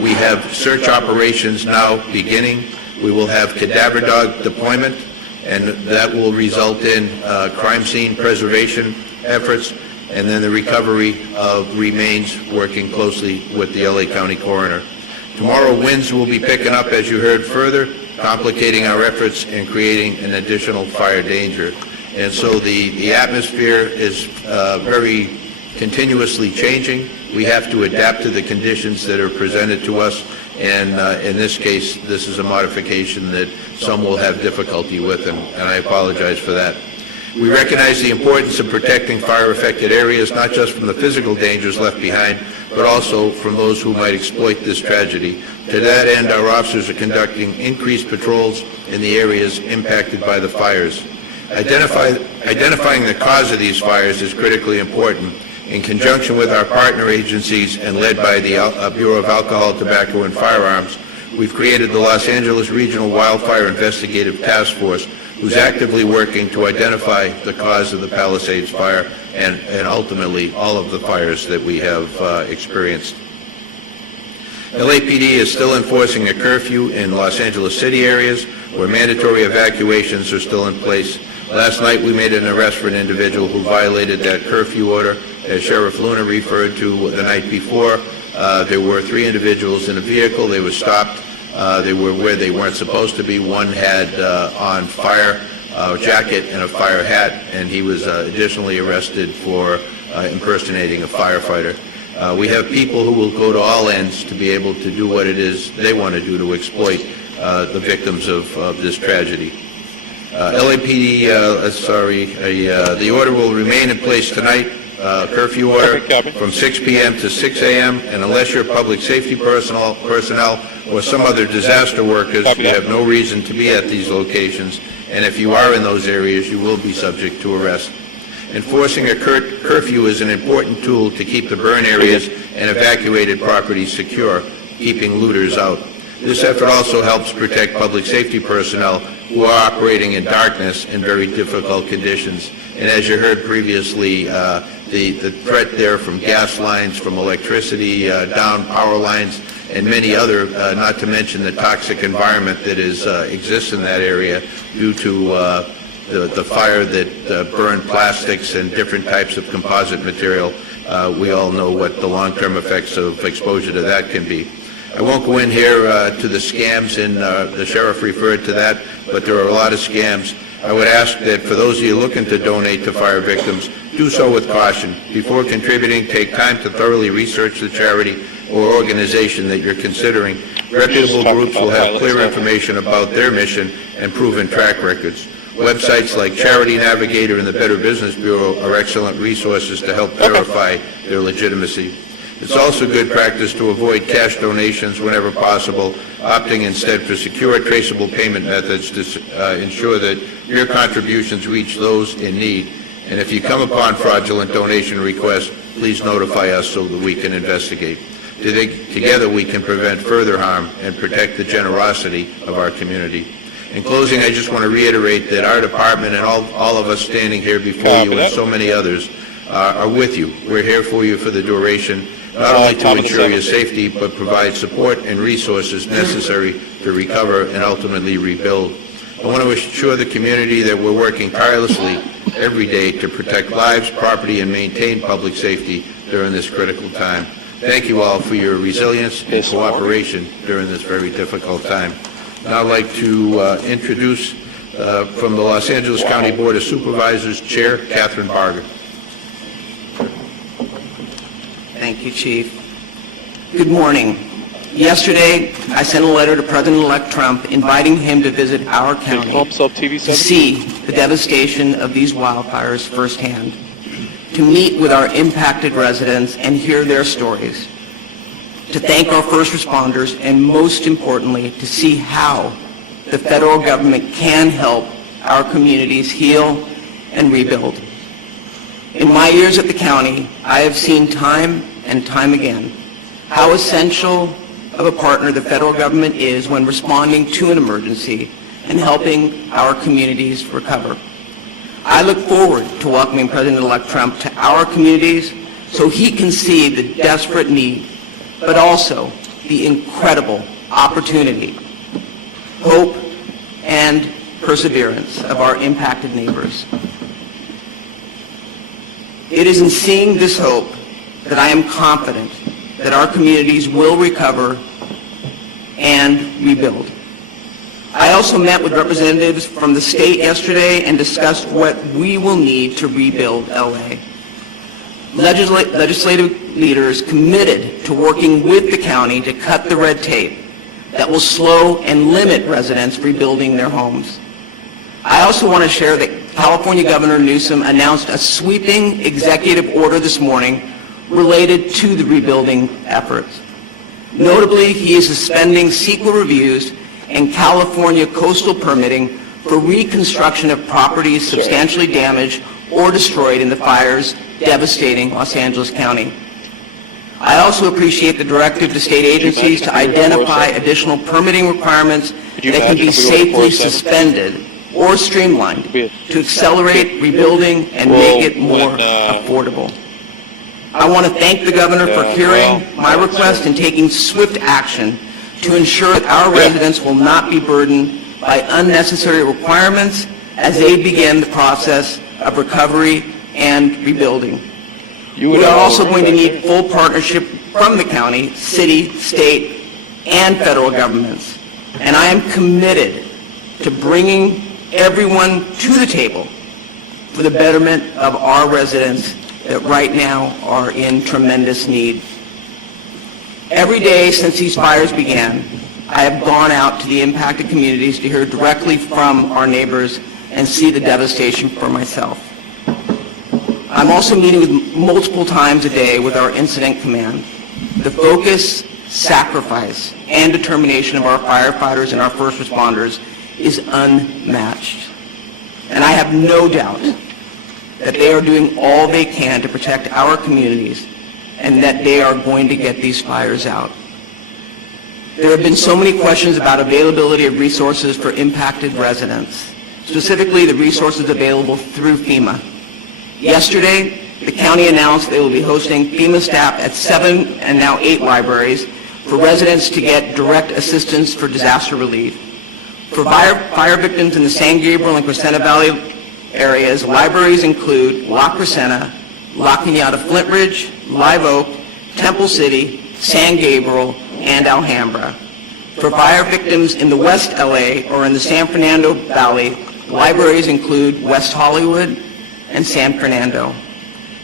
We have search operations now beginning. We will have cadaver dog deployment, and that will result in crime scene preservation efforts, and then the recovery of remains, working closely with the LA County Coroner. Tomorrow winds will be picking up, as you heard, further, complicating our efforts and creating an additional fire danger. And so the atmosphere is very continuously changing. We have to adapt to the conditions that are presented to us, and in this case, this is a modification that some will have difficulty with, and I apologize for that. We recognize the importance of protecting fire-affected areas, not just from the physical dangers left behind, but also from those who might exploit this tragedy. To that end, our officers are conducting increased patrols in the areas impacted by the fires. Identifying the cause of these fires is critically important. In conjunction with our partner agencies and led by the Bureau of Alcohol, Tobacco, and Firearms, we've created the Los Angeles Regional Wildfire Investigative Task Force, who's actively working to identify the cause of the Palisades fire and ultimately all of the fires that we have experienced. LAPD is still enforcing a curfew in Los Angeles city areas where mandatory evacuations are still in place. Last night we made an arrest for an individual who violated that curfew order. As Sheriff Luna referred to the night before, there were 3 individuals in a vehicle. They were stopped. They were where they weren't supposed to be. One had on fire jacket and a fire hat, and he was additionally arrested for impersonating a firefighter. We have people who will go to all ends to be able to do what it is they want to do to exploit the victims of this tragedy. LAPD, the order will remain in place tonight, curfew order from 6 p.m. to 6 a.m., and unless you're public safety personnel or some other disaster workers, you have no reason to be at these locations, and if you are in those areas, you will be subject to arrest. Enforcing a curfew is an important tool to keep the burn areas and evacuated properties secure, keeping looters out. This effort also helps protect public safety personnel who are operating in darkness in very difficult conditions. And as you heard previously, the threat there from gas lines, from electricity, down power lines, and many other, not to mention the toxic environment that exists in that area due to the fire that burned plastics and different types of composite material. We all know what the long-term effects of exposure to that can be. I won't go in here to the scams, and the sheriff referred to that, but there are a lot of scams. I would ask that for those of you looking to donate to fire victims, do so with caution. Before contributing, take time to thoroughly research the charity or organization that you're considering. Reputable groups will have clear information about their mission and proven track records. Websites like Charity Navigator and the Better Business Bureau are excellent resources to help verify their legitimacy. It's also good practice to avoid cash donations whenever possible, opting instead for secure, traceable payment methods to ensure that your contributions reach those in need. And if you come upon fraudulent donation requests, please notify us so that we can investigate. Together we can prevent further harm and protect the generosity of our community. In closing, I just want to reiterate that our department and all of us standing here before you and so many others are with you. We're here for you for the duration, not only to ensure your safety, but provide support and resources necessary to recover and ultimately rebuild. I want to assure the community that we're working tirelessly every day to protect lives, property, and maintain public safety during this critical time. Thank you all for your resilience and cooperation during this very difficult time. Now I'd like to introduce from the Los Angeles County Board of Supervisors, Chair Catherine Barger. Thank you, Chief. Good morning. Yesterday, I sent a letter to President-elect Trump inviting him to visit our county to see the devastation of these wildfires firsthand, to meet with our impacted residents and hear their stories, to thank our first responders, and most importantly, to see how the federal government can help our communities heal and rebuild. In my years at the county, I have seen time and time again how essential of a partner the federal government is when responding to an emergency and helping our communities recover. I look forward to welcoming President-elect Trump to our communities so he can see the desperate need, but also the incredible opportunity, hope, and perseverance of our impacted neighbors. It is in seeing this hope that I am confident that our communities will recover and rebuild. I also met with representatives from the state yesterday and discussed what we will need to rebuild LA. Legislative leaders committed to working with the county to cut the red tape that will slow and limit residents rebuilding their homes. I also want to share that California Governor Newsom announced a sweeping executive order this morning related to the rebuilding efforts. Notably, he is suspending CEQA reviews and California coastal permitting for reconstruction of properties substantially damaged or destroyed in the fires devastating Los Angeles County. I also appreciate the directive to state agencies to identify additional permitting requirements that can be safely suspended or streamlined to accelerate rebuilding and make it more affordable. I want to thank the governor for hearing my request and taking swift action to ensure that our residents will not be burdened by unnecessary requirements as they begin the process of recovery and rebuilding. We are also going to need full partnership from the county, city, state, and federal governments. And I am committed to bringing everyone to the table for the betterment of our residents that right now are in tremendous need. Every day since these fires began, I have gone out to the impacted communities to hear directly from our neighbors and see the devastation for myself. I'm also meeting with multiple times a day with our incident command. The focus, sacrifice, and determination of our firefighters and our first responders is unmatched. And I have no doubt that they are doing all they can to protect our communities and that they are going to get these fires out. There have been so many questions about availability of resources for impacted residents, specifically the resources available through FEMA. Yesterday, the county announced they will be hosting FEMA staff at 7 and now 8 libraries for residents to get direct assistance for disaster relief. For fire victims in the San Gabriel and Crescenta Valley areas, libraries include La Crescenta, La Cañada Flint Ridge, Live Oak, Temple City, San Gabriel, and Alhambra. For fire victims in the West LA or in the San Fernando Valley, libraries include West Hollywood and San Fernando.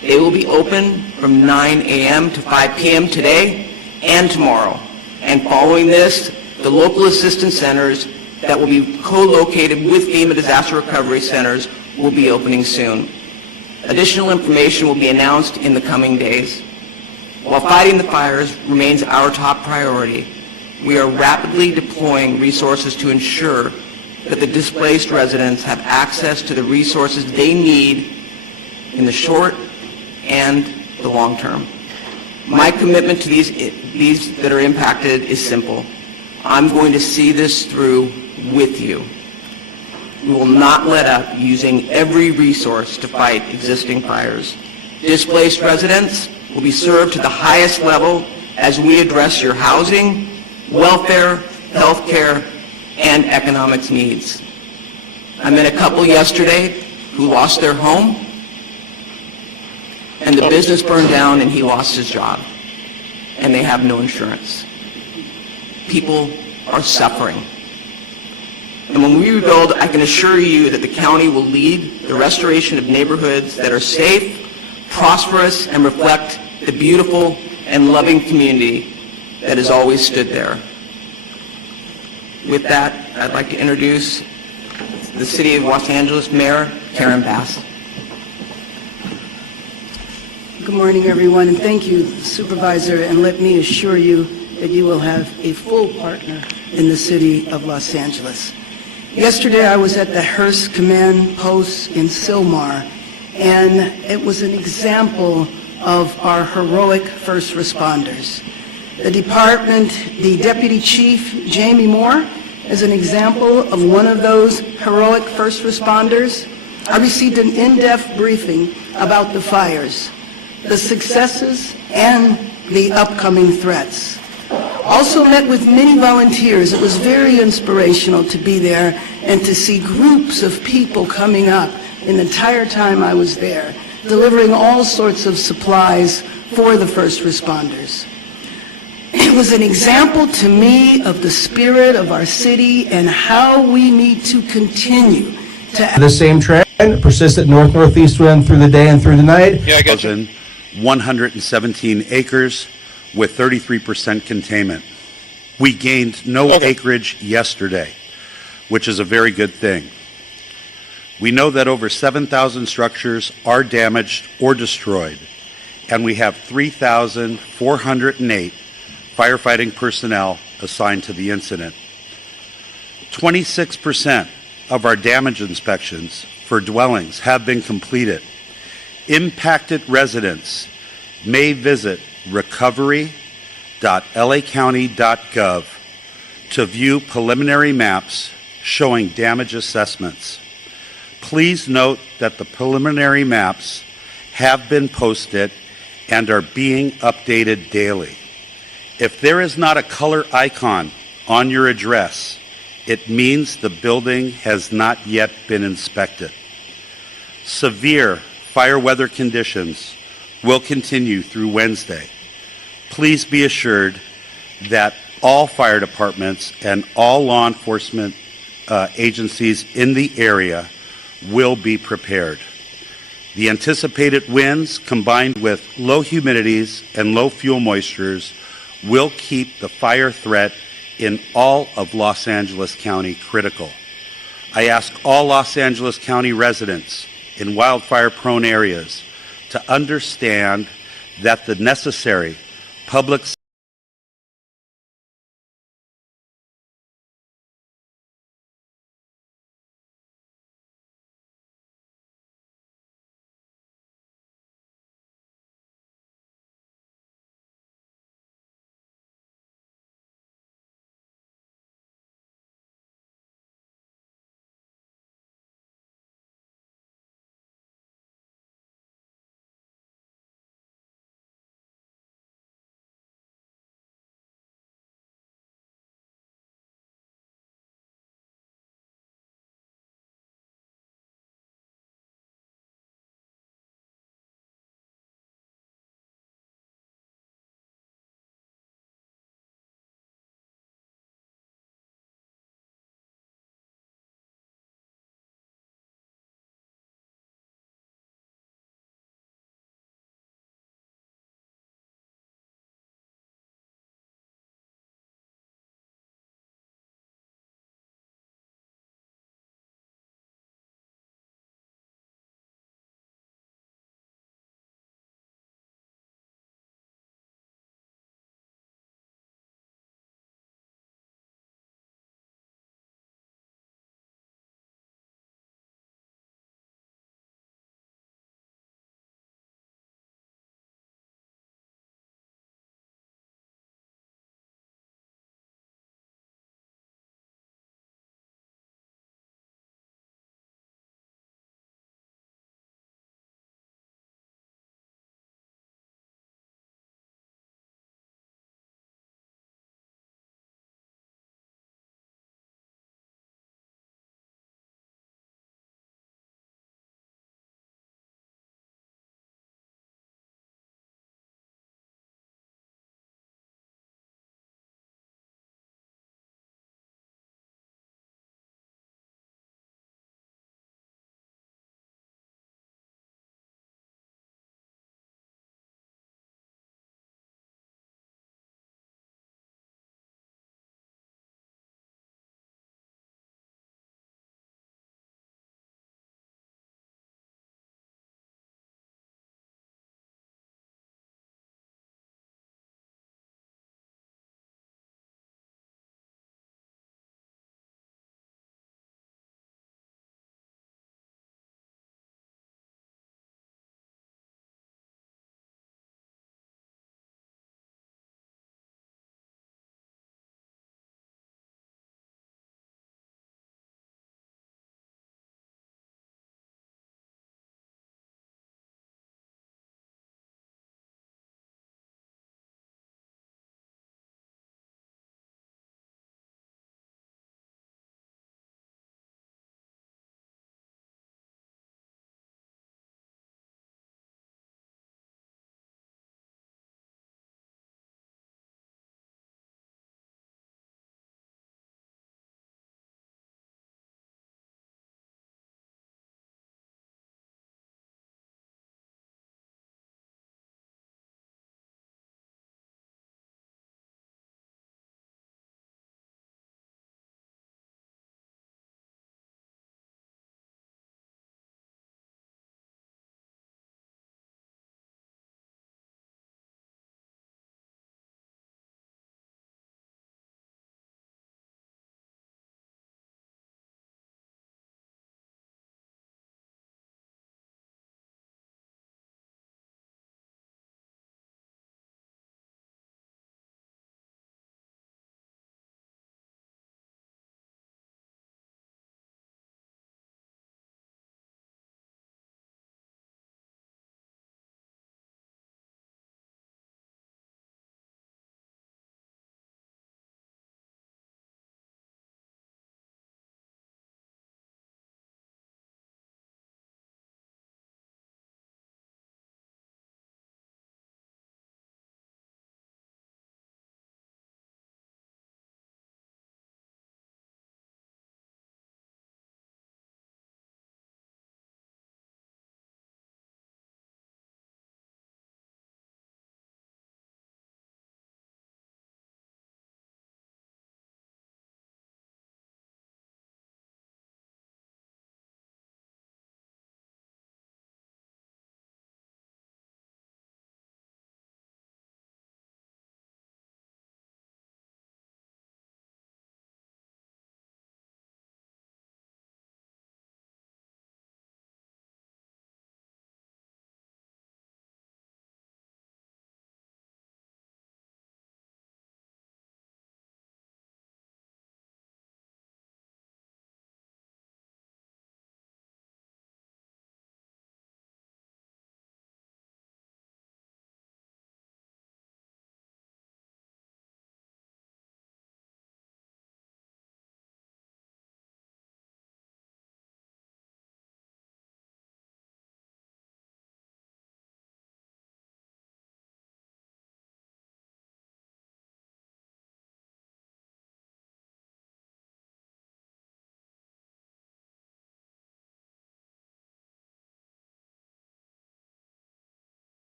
They will be open from 9 a.m. to 5 p.m. today and tomorrow. And following this, the local assistance centers that will be co-located with FEMA disaster recovery centers will be opening soon. Additional information will be announced in the coming days. While fighting the fires remains our top priority, we are rapidly deploying resources to ensure that the displaced residents have access to the resources they need in the short and the long term. My commitment to these that are impacted is simple. I'm going to see this through with you. We will not let up using every resource to fight existing fires. Displaced residents will be served to the highest level as we address your housing, welfare, health care, and economics needs. I met a couple yesterday who lost their home, and the business burned down and he lost his job, and they have no insurance. People are suffering. And when we rebuild, I can assure you that the county will lead the restoration of neighborhoods that are safe, prosperous, and reflect the beautiful and loving community that has always stood there. With that, I'd like to introduce the City of Los Angeles Mayor Karen Bass. Good morning, everyone, and thank you, Supervisor, and let me assure you that you will have a full partner in the City of Los Angeles. Yesterday, I was at the Hearst Command Post in Sylmar, and it was an example of our heroic first responders. The department, the Deputy Chief, Jamie Moore, is an example of one of those heroic first responders. I received an in-depth briefing about the fires, the successes, and the upcoming threats. Also met with many volunteers. It was very inspirational to be there and to see groups of people coming up the entire time I was there, delivering all sorts of supplies for the first responders. It was an example to me of the spirit of our city and how we need to continue to... The same trend, persistent north-northeast wind through the day and through the night. Yeah, I got you. 117 acres with 33% containment. We gained no acreage yesterday, which is a very good thing. We know that over 7,000 structures are damaged or destroyed, and we have 3,408 firefighting personnel assigned to the incident. 26% of our damage inspections for dwellings have been completed. Impacted residents may visit recovery.lacounty.gov to view preliminary maps showing damage assessments. Please note that the preliminary maps have been posted and are being updated daily. If there is not a color icon on your address, it means the building has not yet been inspected. Severe fire weather conditions will continue through Wednesday. Please be assured that all fire departments and all law enforcement agencies in the area will be prepared. The anticipated winds, combined with low humidities and low fuel moistures, will keep the fire threat in all of Los Angeles County critical. I ask all Los Angeles County residents in wildfire-prone areas to understand that the necessary public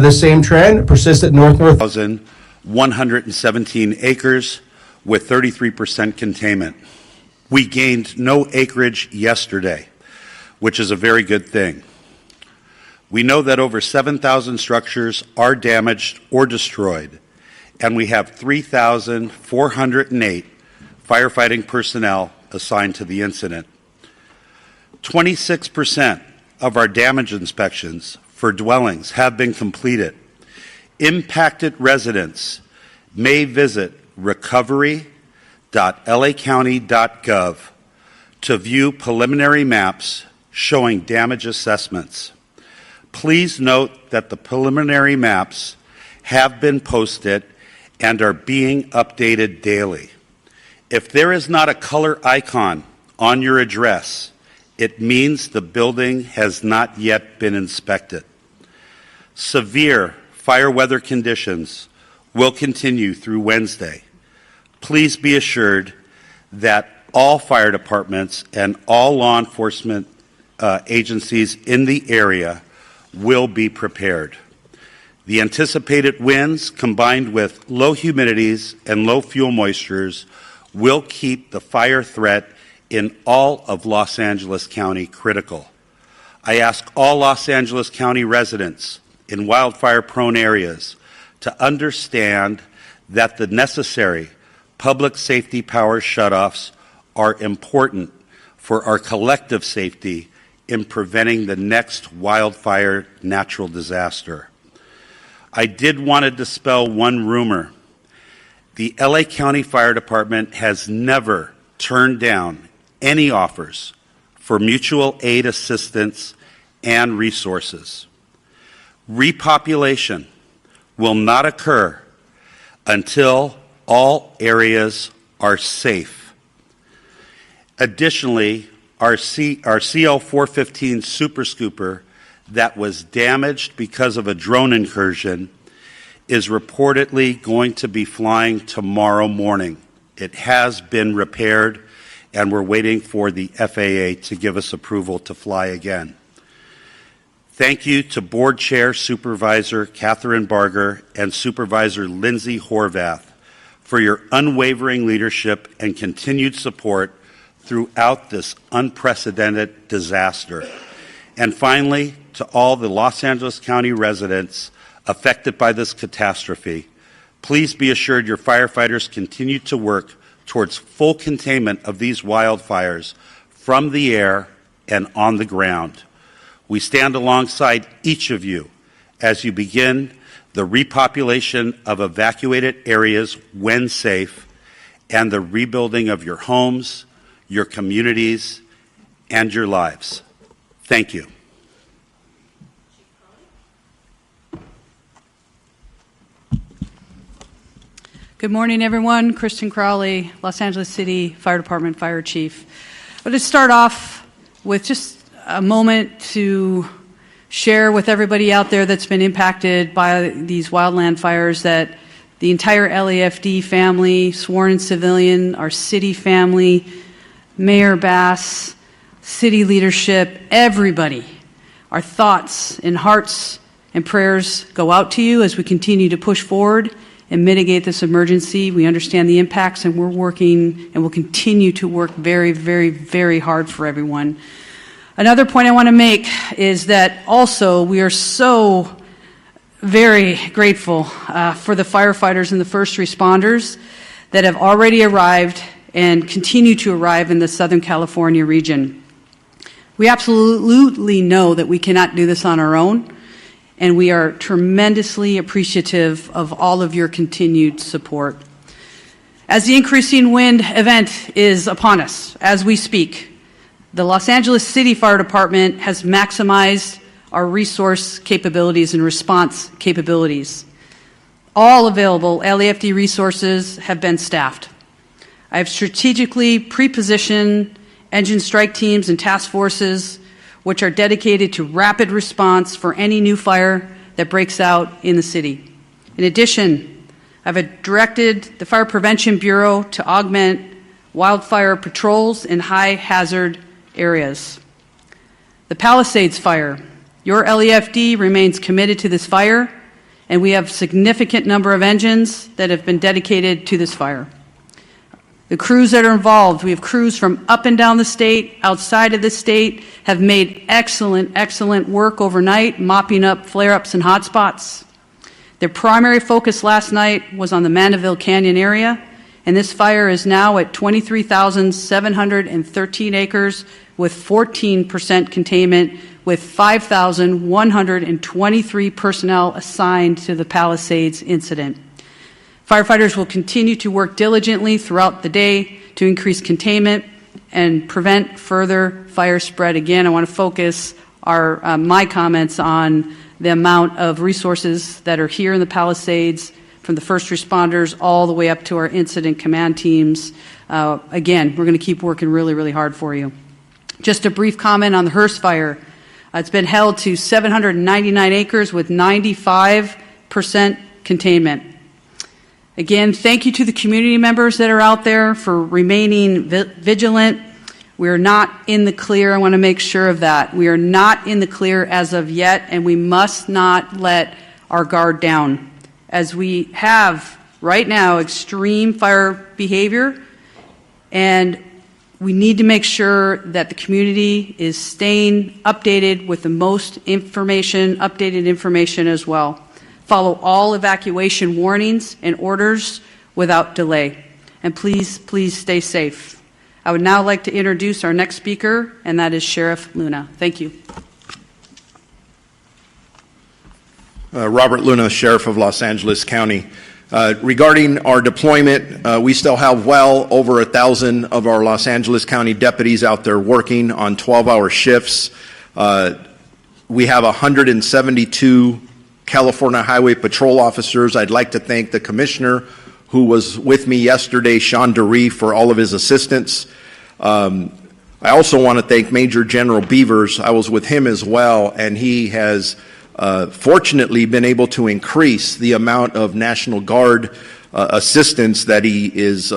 The same trend persists at north-north. 1,117 acres with 33% containment. We gained no acreage yesterday, which is a very good thing. We know that over 7,000 structures are damaged or destroyed, and we have 3,408 firefighting personnel assigned to the incident. 26% of our damage inspections for dwellings have been completed. Impacted residents may visit recovery.lacounty.gov to view preliminary maps showing damage assessments. Please note that the preliminary maps have been posted and are being updated daily. If there is not a color icon on your address, it means the building has not yet been inspected. Severe fire weather conditions will continue through Wednesday. Please be assured that all fire departments and all law enforcement agencies in the area will be prepared. The anticipated winds, combined with low humidities and low fuel moistures, will keep the fire threat in all of Los Angeles County critical. I ask all Los Angeles County residents in wildfire-prone areas to understand that the necessary public safety power shutoffs are important for our collective safety in preventing the next wildfire natural disaster. I did want to dispel one rumor. The LA County Fire Department has never turned down any offers for mutual aid assistance and resources. Repopulation will not occur until all areas are safe. Additionally, our CL-415 Super Scooper that was damaged because of a drone incursion is reportedly going to be flying tomorrow morning. It has been repaired, and we're waiting for the FAA to give us approval to fly again. Thank you to Board Chair Supervisor Catherine Barger and Supervisor Lindsay Horvath for your unwavering leadership and continued support throughout this unprecedented disaster. And finally, to all the Los Angeles County residents affected by this catastrophe, please be assured your firefighters continue to work towards full containment of these wildfires from the air and on the ground. We stand alongside each of you as you begin the repopulation of evacuated areas when safe and the rebuilding of your homes, your communities, and your lives. Thank you. Good morning, everyone. Kristen Crowley, Los Angeles City Fire Department Fire Chief. I'm going to start off with just a moment to share with everybody out there that's been impacted by these wildland fires that the entire LAFD family, sworn and civilian, our city family, Mayor Bass, city leadership, everybody, our thoughts and hearts and prayers go out to you as we continue to push forward and mitigate this emergency. We understand the impacts, and we're working and will continue to work very, very, very hard for everyone. Another point I want to make is that also we are so very grateful for the firefighters and the first responders that have already arrived and continue to arrive in the Southern California region. We absolutely know that we cannot do this on our own, and we are tremendously appreciative of all of your continued support. As the increasing wind event is upon us as we speak, the Los Angeles City Fire Department has maximized our resource capabilities and response capabilities. All available LAFD resources have been staffed. I have strategically pre-positioned engine strike teams and task forces which are dedicated to rapid response for any new fire that breaks out in the city. In addition, I've directed the Fire Prevention Bureau to augment wildfire patrols in high hazard areas. The Palisades fire. Your LAFD remains committed to this fire and we have a significant number of engines that have been dedicated to this fire. The crews that are involved, we have crews from up and down the state, outside of the state, have made excellent work overnight, mopping up flare-ups and hotspots. Their primary focus last night was on the Mandeville Canyon area, and this fire is now at 23,713 acres with 14% containment, with 5,123 personnel assigned to the Palisades incident. Firefighters will continue to work diligently throughout the day to increase containment and prevent further fire spread. Again, I want to focus my comments on the amount of resources that are here in the Palisades, from the first responders all the way up to our incident command teams. Again, we're going to keep working really hard for you. Just a brief comment on the Hearst fire. It's been held to 799 acres with 95% containment. Again, thank you to the community members that are out there for remaining vigilant. We are not in the clear. I want to make sure of that. We are not in the clear as of yet, and we must not let our guard down. As we have right now extreme fire behavior, and we need to make sure that the community is staying updated with the most updated information as well. Follow all evacuation warnings and orders without delay. And please stay safe. I would now like to introduce our next speaker, and that is Sheriff Luna. Thank you. Robert Luna, Sheriff of Los Angeles County. Regarding our deployment, we still have well over 1,000 of our Los Angeles County deputies out there working on 12-hour shifts. We have 172 California Highway Patrol officers. I'd like to thank the commissioner who was with me yesterday, Sean DeRee, for all of his assistance. I also want to thank Major General Beavers. I was with him as well, and he has fortunately been able to increase the amount of National Guard assistance that he is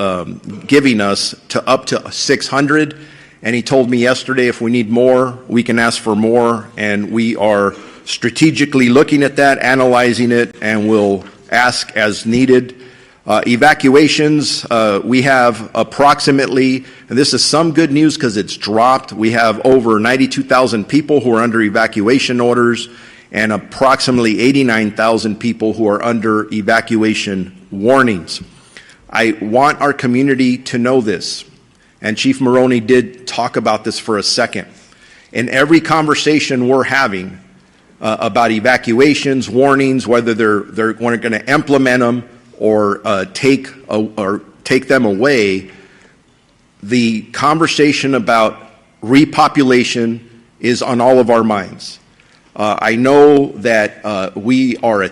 giving us to up to 600. And he told me yesterday if we need more, we can ask for more, and we are strategically looking at that, analyzing it, and will ask as needed. Evacuations, we have approximately, and this is some good news because it's dropped, we have over 92,000 people who are under evacuation orders and approximately 89,000 people who are under evacuation warnings. I want our community to know this, and Chief Maroney did talk about this for a second. In every conversation we're having about evacuations, warnings, whether they're going to implement them or take them away, the conversation about repopulation is on all of our minds. I know that we are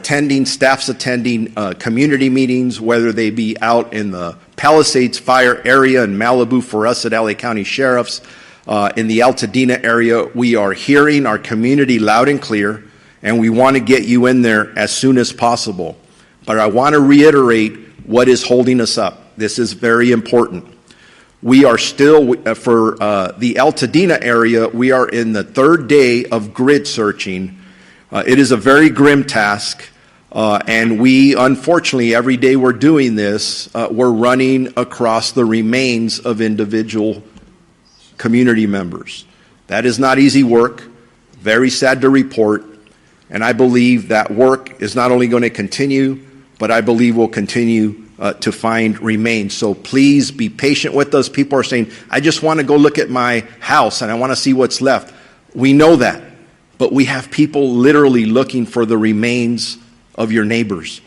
staff's attending community meetings, whether they be out in the Palisades fire area in Malibu for us at LA County Sheriffs, in the Altadena area. We are hearing our community loud and clear, and we want to get you in there as soon as possible. But I want to reiterate what is holding us up. This is very important. We are still, for the Altadena area, we are in the third day of grid searching. It is a very grim task, and we, unfortunately, every day we're doing this, we're running across the remains of individual community members. That is not easy work, very sad to report, and I believe that work is not only going to continue, but I believe will continue to find remains. So please be patient with us. People are saying, I just want to go look at my house and I want to see what's left. We know that, but we have people literally looking for the remains of your neighbors.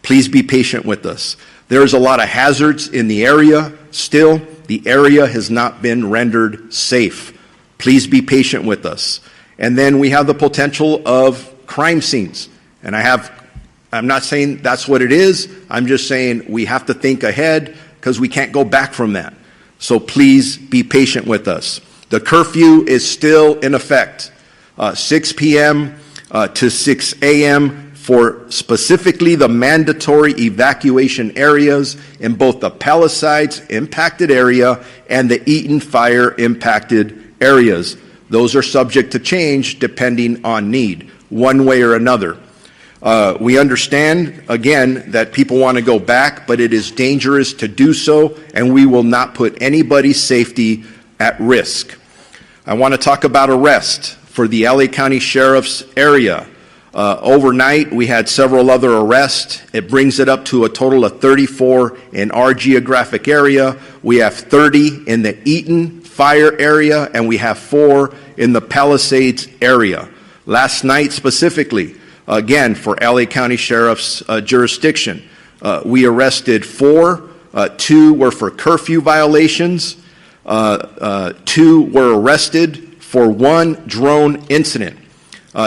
Please be patient with us. There's a lot of hazards in the area still. The area has not been rendered safe. Please be patient with us. And then we have the potential of crime scenes. And I'm not saying that's what it is. I'm just saying we have to think ahead because we can't go back from that. So please be patient with us. The curfew is still in effect, 6 p.m. To 6 a.m. for specifically the mandatory evacuation areas in both the Palisades impacted area and the Eaton fire impacted areas. Those are subject to change depending on need, one way or another. We understand, again, that people want to go back, but it is dangerous to do so, and we will not put anybody's safety at risk. I want to talk about arrest for the LA County Sheriff's area. Overnight, we had several other arrests. It brings it up to a total of 34 in our geographic area. We have 30 in the Eaton Fire area, and we have 4 in the Palisades area. Last night specifically, again, for LA County Sheriff's jurisdiction, we arrested 4. 2 were for curfew violations. 2 were arrested for 1 drone incident.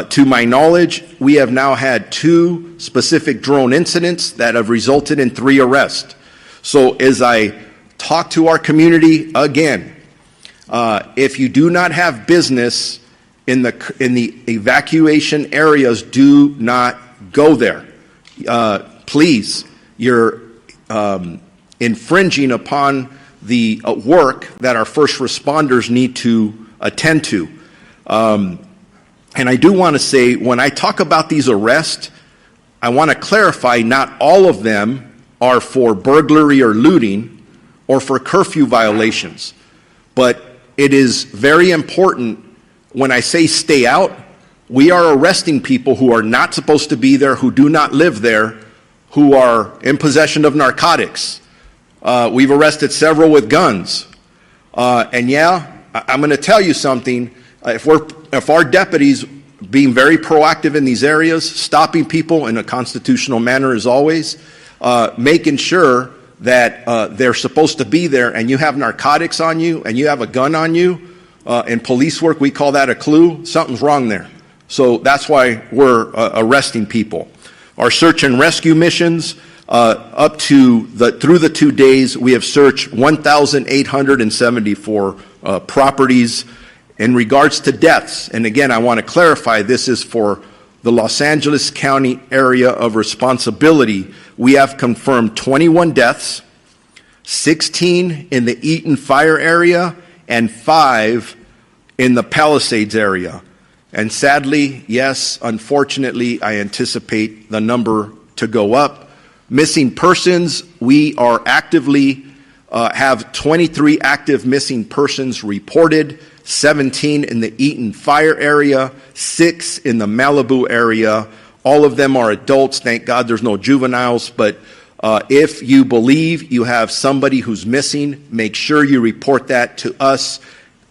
To my knowledge, we have now had 2 specific drone incidents that have resulted in 3 arrests. So as I talk to our community again, if you do not have business in the evacuation areas, do not go there. Please, you're infringing upon the work that our first responders need to attend to. And I do want to say, when I talk about these arrests, I want to clarify not all of them are for burglary or looting or for curfew violations. But it is very important when I say stay out, we are arresting people who are not supposed to be there, who do not live there, who are in possession of narcotics. We've arrested several with guns. And yeah, I'm going to tell you something. If our deputies being very proactive in these areas, stopping people in a constitutional manner as always, making sure that they're supposed to be there, and you have narcotics on you and you have a gun on you, in police work we call that a clue, something's wrong there. So that's why we're arresting people. Our search and rescue missions, through the 2 days, we have searched 1,874 properties. In regards to deaths, and again, I want to clarify, this is for the Los Angeles County area of responsibility. We have confirmed 21 deaths, 16 in the Eaton Fire area, and 5 in the Palisades area. And sadly, yes, unfortunately, I anticipate the number to go up. Missing persons, we are actively have 23 active missing persons reported, 17 in the Eaton Fire area, 6 in the Malibu area. All of them are adults. Thank God there's no juveniles. But if you believe you have somebody who's missing, make sure you report that to us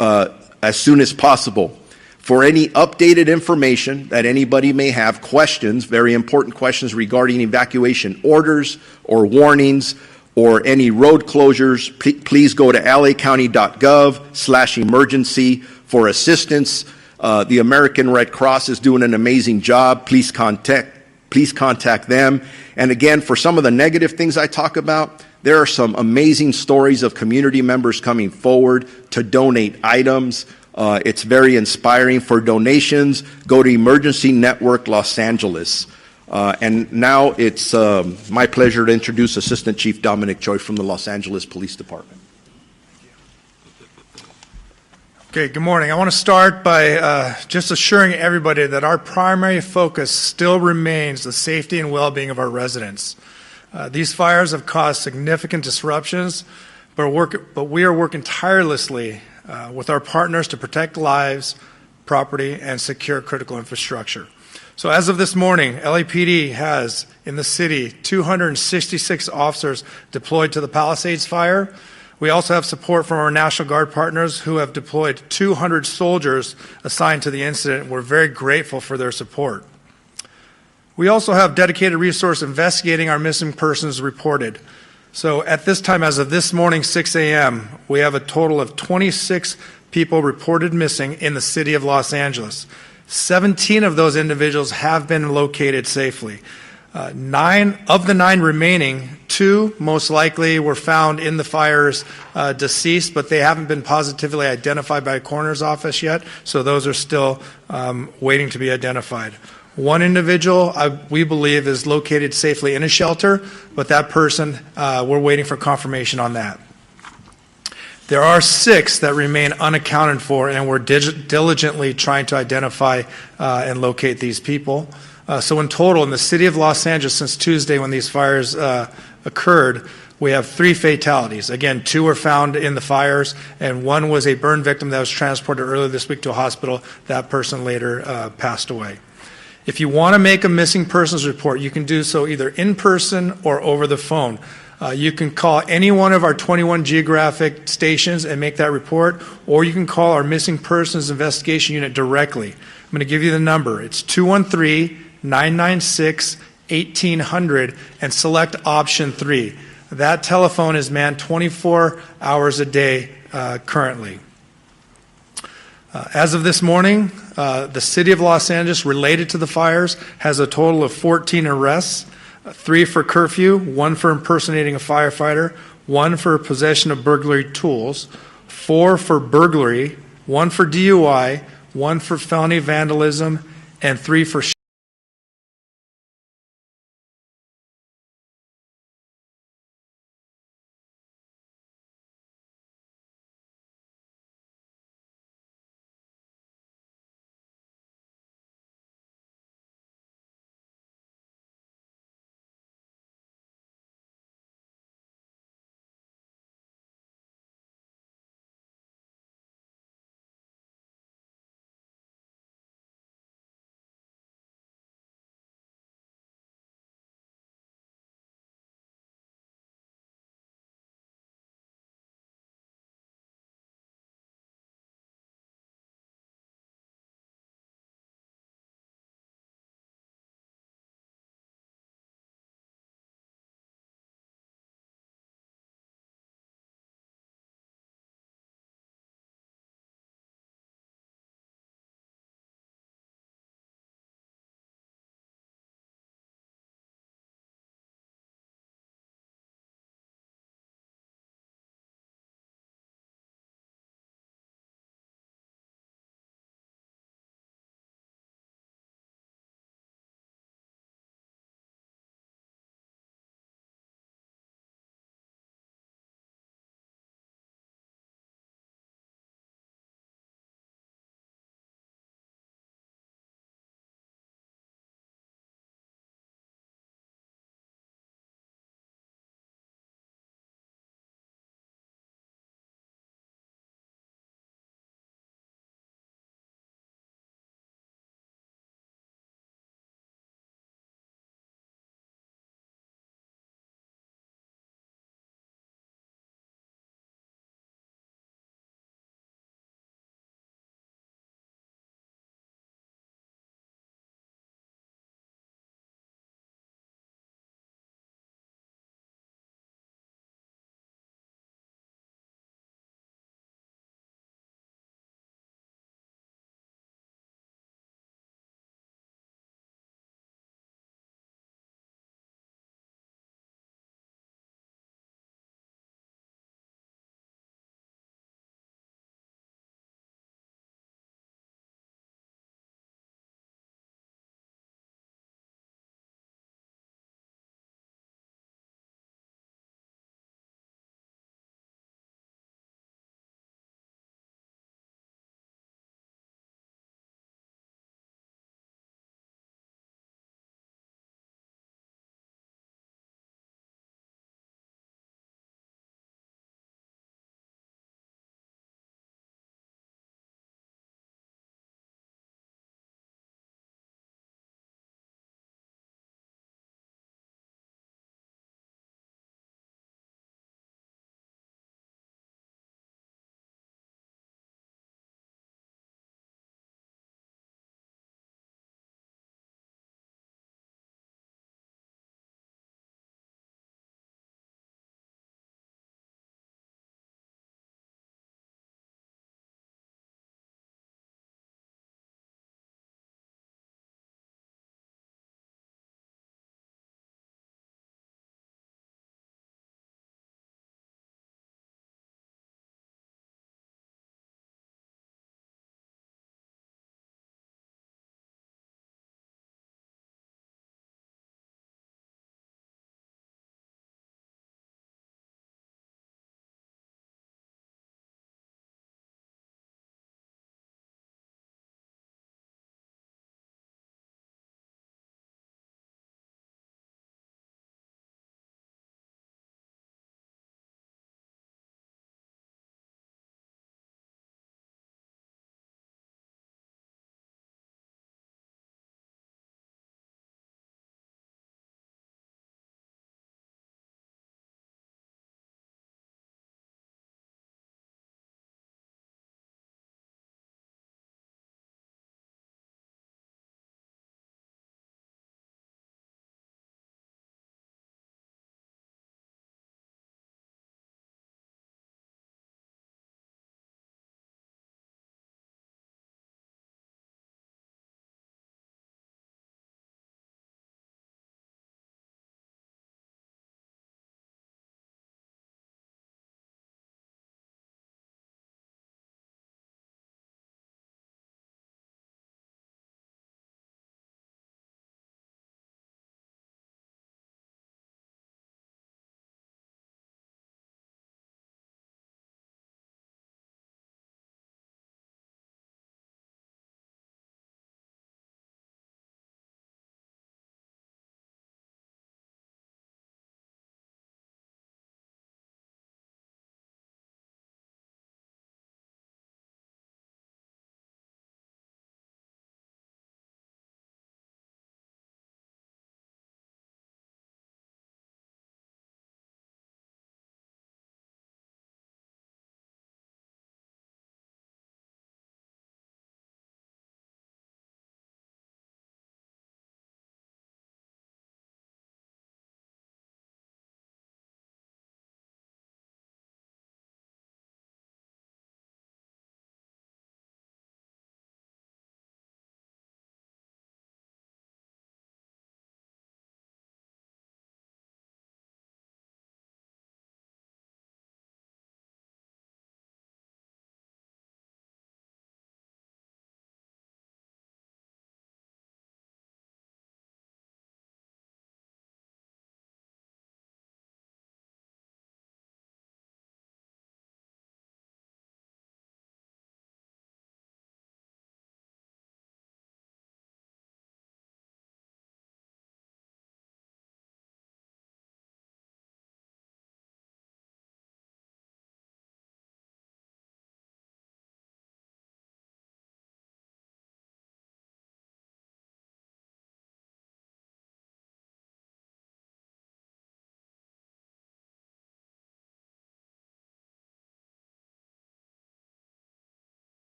as soon as possible. For any updated information that anybody may have, questions, very important questions regarding evacuation orders or warnings or any road closures, please go to lacounty.gov/emergency for assistance. The American Red Cross is doing an amazing job. Please contact them. And again, for some of the negative things I talk about, there are some amazing stories of community members coming forward to donate items. It's very inspiring. For donations, go to Emergency Network Los Angeles. And now it's my pleasure to introduce Assistant Chief Dominic Choi from the Los Angeles Police Department. Okay, good morning. I want to start by just assuring everybody that our primary focus still remains the safety and well-being of our residents. These fires have caused significant disruptions, but we are working tirelessly with our partners to protect lives, property, and secure critical infrastructure. So as of this morning, LAPD has in the city 266 officers deployed to the Palisades fire. We also have support from our National Guard partners who have deployed 200 soldiers assigned to the incident. We're very grateful for their support. We also have dedicated resource investigating our missing persons reported. So at this time, as of this morning, 6 a.m., we have a total of 26 people reported missing in the city of Los Angeles. 17 of those individuals have been located safely. 9 of the 9 remaining, 2 most likely were found in the fires deceased, but they haven't been positively identified by a coroner's office yet, so those are still waiting to be identified. 1 individual, we believe, is located safely in a shelter, but that person, we're waiting for confirmation on that. There are 6 that remain unaccounted for, and we're diligently trying to identify and locate these people. So in total, in the city of Los Angeles, since Tuesday when these fires occurred, we have 3 fatalities. Again, 2 were found in the fires, and 1 was a burn victim that was transported earlier this week to a hospital. That person later passed away. If you want to make a missing persons report, you can do so either in person or over the phone. You can call any one of our 21 geographic stations and make that report, or you can call our missing persons investigation unit directly. I'm going to give you the number. It's 213-996-1800 and select option 3. That telephone is manned 24 hours a day currently. As of this morning, the city of Los Angeles, related to the fires, has a total of 14 arrests, 3 for curfew, 1 for impersonating a firefighter, 1 for possession of burglary tools, 4 for burglary, 1 for DUI, 1 for felony vandalism, and 3 for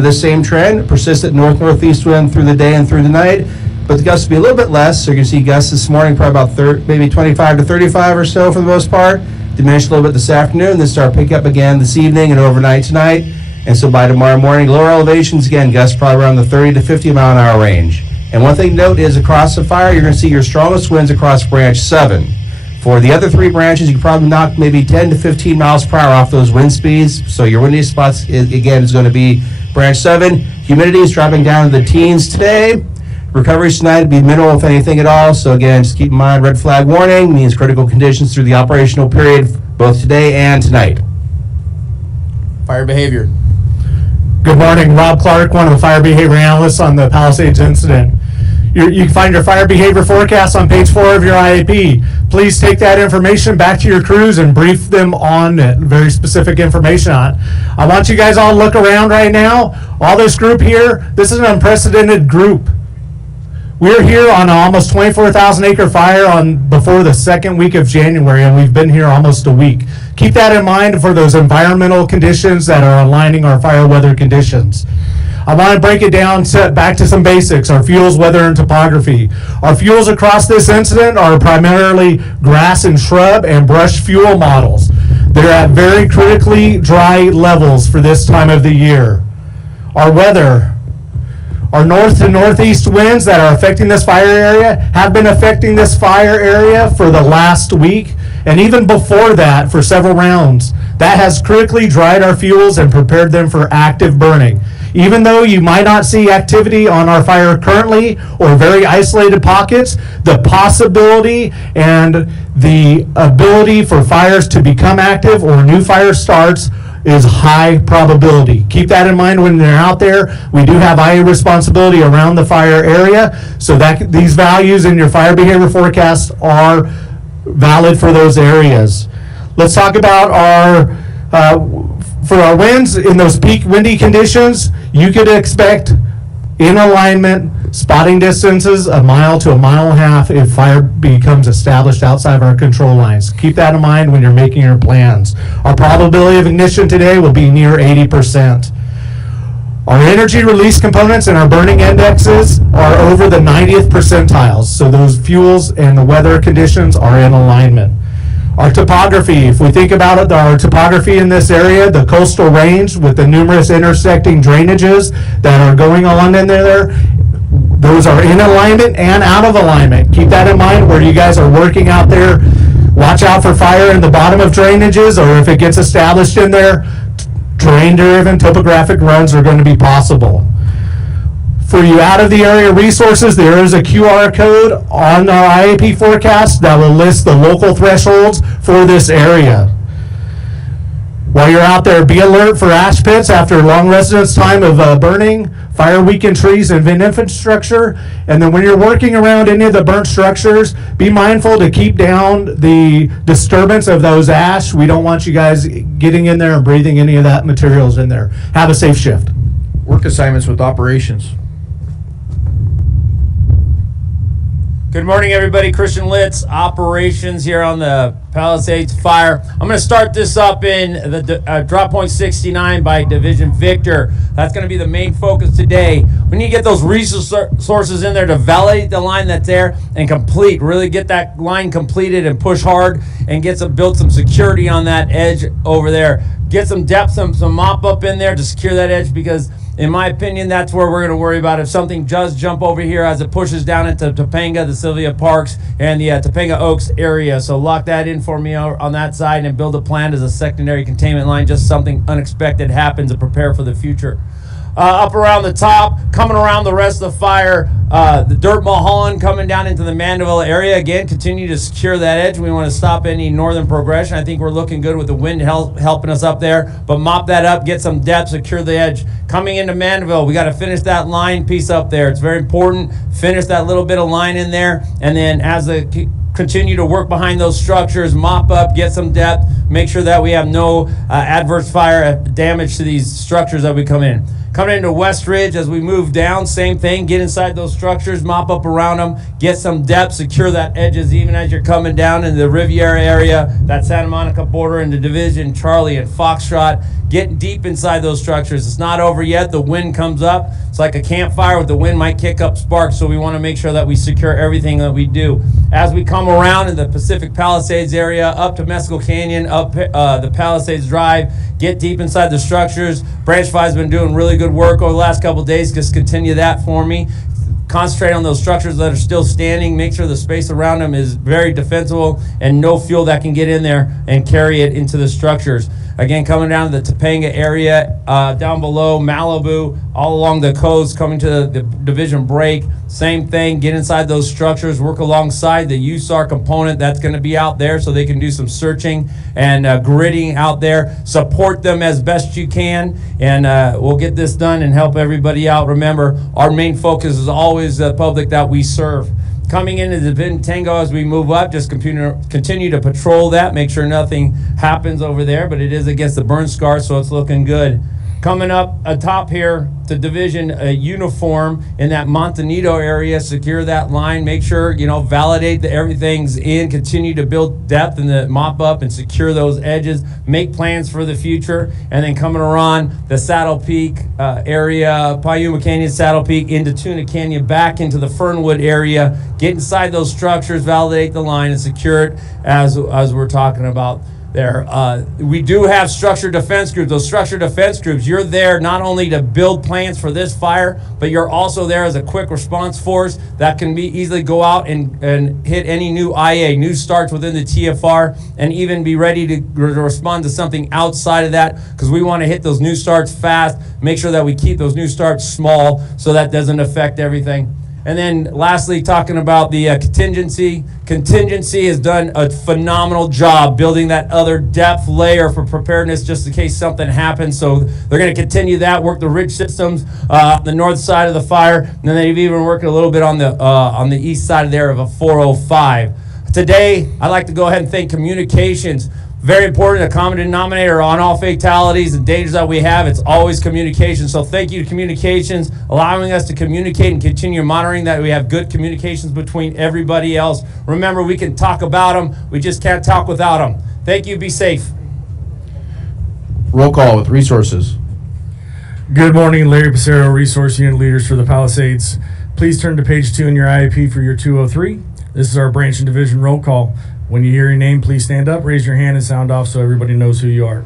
The same trend, persistent north-northeast wind through the day and through the night, but the gusts will be a little bit less. So you can see gusts this morning probably about maybe 25 to 35 or so for the most part. Diminish a little bit this afternoon, then start picking up again this evening and overnight tonight. And so by tomorrow morning, lower elevations, again, gusts probably around the 30 to 50 mile an hour range. And one thing to note is across the fire, you're going to see your strongest winds across branch 7. For the other 3 branches, you can probably knock maybe 10 to 15 miles per hour off those wind speeds. So your windiest spots, again, is going to be branch 7. Humidity is dropping down to the teens today. Recovery tonight would be minimal, if anything at all. So again, just keep in mind, red flag warning means critical conditions through the operational period, both today and tonight. Fire behavior. Good morning, Rob Clark, one of the fire behavior analysts on the Palisades incident. You can find your fire behavior forecast on page 4 of your IAP. Please take that information back to your crews and brief them on it, very specific information on it. I want you guys all to look around right now. All this group here, this is an unprecedented group. We're here on an almost 24,000 acre fire before the second week of January, and we've been here almost a week. Keep that in mind for those environmental conditions that are aligning our fire weather conditions. I want to break it down back to some basics, our fuels, weather, and topography. Our fuels across this incident are primarily grass and shrub and brush fuel models. They're at very critically dry levels for this time of the year. Our weather, our north to northeast winds that are affecting this fire area have been affecting this fire area for the last week, and even before that for several rounds. That has critically dried our fuels and prepared them for active burning. Even though you might not see activity on our fire currently or very isolated pockets, the possibility and the ability for fires to become active or new fire starts is high probability. Keep that in mind when they're out there. We do have IA responsibility around the fire area, so that these values in your fire behavior forecast are valid for those areas. Let's talk about for our winds in those peak windy conditions. You could expect in alignment spotting distances 1 mile to 1.5 miles if fire becomes established outside of our control lines. Keep that in mind when you're making your plans. Our probability of ignition today will be near 80%. Our energy release components and our burning indexes are over the 90th percentiles, so those fuels and the weather conditions are in alignment. Our topography, if we think about it, our topography in this area, the coastal range with the numerous intersecting drainages that are going on in there, those are in alignment and out of alignment. Keep that in mind where you guys are working out there. Watch out for fire in the bottom of drainages, or if it gets established in there, terrain-driven topographic runs are going to be possible. For you out of the area resources, there is a QR code on our IAP forecast that will list the local thresholds for this area. While you're out there, be alert for ash pits after long residence time of burning, fire weakened trees and vent infrastructure, and then when you're working around any of the burnt structures, be mindful to keep down the disturbance of those ash. We don't want you guys getting in there and breathing any of that materials in there. Have a safe shift. Work assignments with operations. Good morning, everybody. Christian Litz, operations here on the Palisades Fire. I'm going to start this up in the drop point 69 by Division Victor. That's going to be the main focus today. We need to get those resources in there to validate the line that's there and really get that line completed and push hard and build some security on that edge over there. Get some depth, some mop up in there to secure that edge, because in my opinion, that's where we're going to worry about if something does jump over here as it pushes down into Topanga, the Sylvia Parks, and the Topanga Oaks area. So lock that in for me on that side and build a plan as a secondary containment line, just something unexpected happens, to prepare for the future. Up around the top, coming around the rest of the fire, the Dirt Mulholland coming down into the Mandeville area. Again, continue to secure that edge. We want to stop any northern progression. I think we're looking good with the wind helping us up there, but mop that up, get some depth, secure the edge. Coming into Mandeville, we got to finish that line piece up there. It's very important. Finish that little bit of line in there, and then as the continue to work behind those structures, mop up, get some depth, make sure that we have no adverse fire damage to these structures that we come in. Coming into West Ridge, as we move down, same thing, get inside those structures, mop up around them, get some depth, secure that edges even as you're coming down into the Riviera area, that Santa Monica border into Division, Charlie, and Foxtrot. getting deep inside those structures. It's not over yet. The wind comes up. It's like a campfire with the wind might kick up sparks, so we want to make sure that we secure everything that we do. As we come around in the Pacific Palisades area, up to Mescal Canyon, up the Palisades Drive, get deep inside the structures. Branch 5's been doing really good work over the last couple of days. Just continue that for me. Concentrate on those structures that are still standing. Make sure the space around them is very defensible and no fuel that can get in there and carry it into the structures. Again, coming down to the Topanga area, down below Malibu, all along the coast, coming to the division break. Same thing, get inside those structures, work alongside the USAR component that's going to be out there so they can do some searching and gridding out there. Support them as best you can, and we'll get this done and help everybody out. Remember, our main focus is always the public that we serve. Coming into the Tango as we move up, just continue to patrol that, make sure nothing happens over there, but it is against the burn scar, so it's looking good. Coming up atop here, the division uniform in that Montanito area, secure that line, make sure, validate that everything's in, continue to build depth in the mop up and secure those edges, make plans for the future, and then coming around the Saddle Peak area, Payuma Canyon, Saddle Peak, into Tuna Canyon, back into the Fernwood area, get inside those structures, validate the line, and secure it as we're talking about there. We do have structured defense groups. Those structured defense groups, you're there not only to build plans for this fire, but you're also there as a quick response force that can easily go out and hit any new IA, new starts within the TFR, and even be ready to respond to something outside of that, because we want to hit those new starts fast, make sure that we keep those new starts small so that doesn't affect everything. And then lastly, talking about the contingency. Contingency has done a phenomenal job building that other depth layer for preparedness just in case something happens. So they're going to continue that, work the ridge systems, the north side of the fire, and then they've even worked a little bit on the east side there of a 405. Today, I'd like to go ahead and thank communications. Very important, a common denominator on all fatalities and dangers that we have, it's always communication. So thank you to communications, allowing us to communicate and continue monitoring that we have good communications between everybody else. Remember, we can talk about them, we just can't talk without them. Thank you, be safe. Roll call with resources. Good morning, Larry Passero, Resource Unit Leaders for the Palisades. Please turn to page 2 in your IAP for your 203. This is our branch and division roll call. When you hear your name, please stand up, raise your hand, and sound off so everybody knows who you are.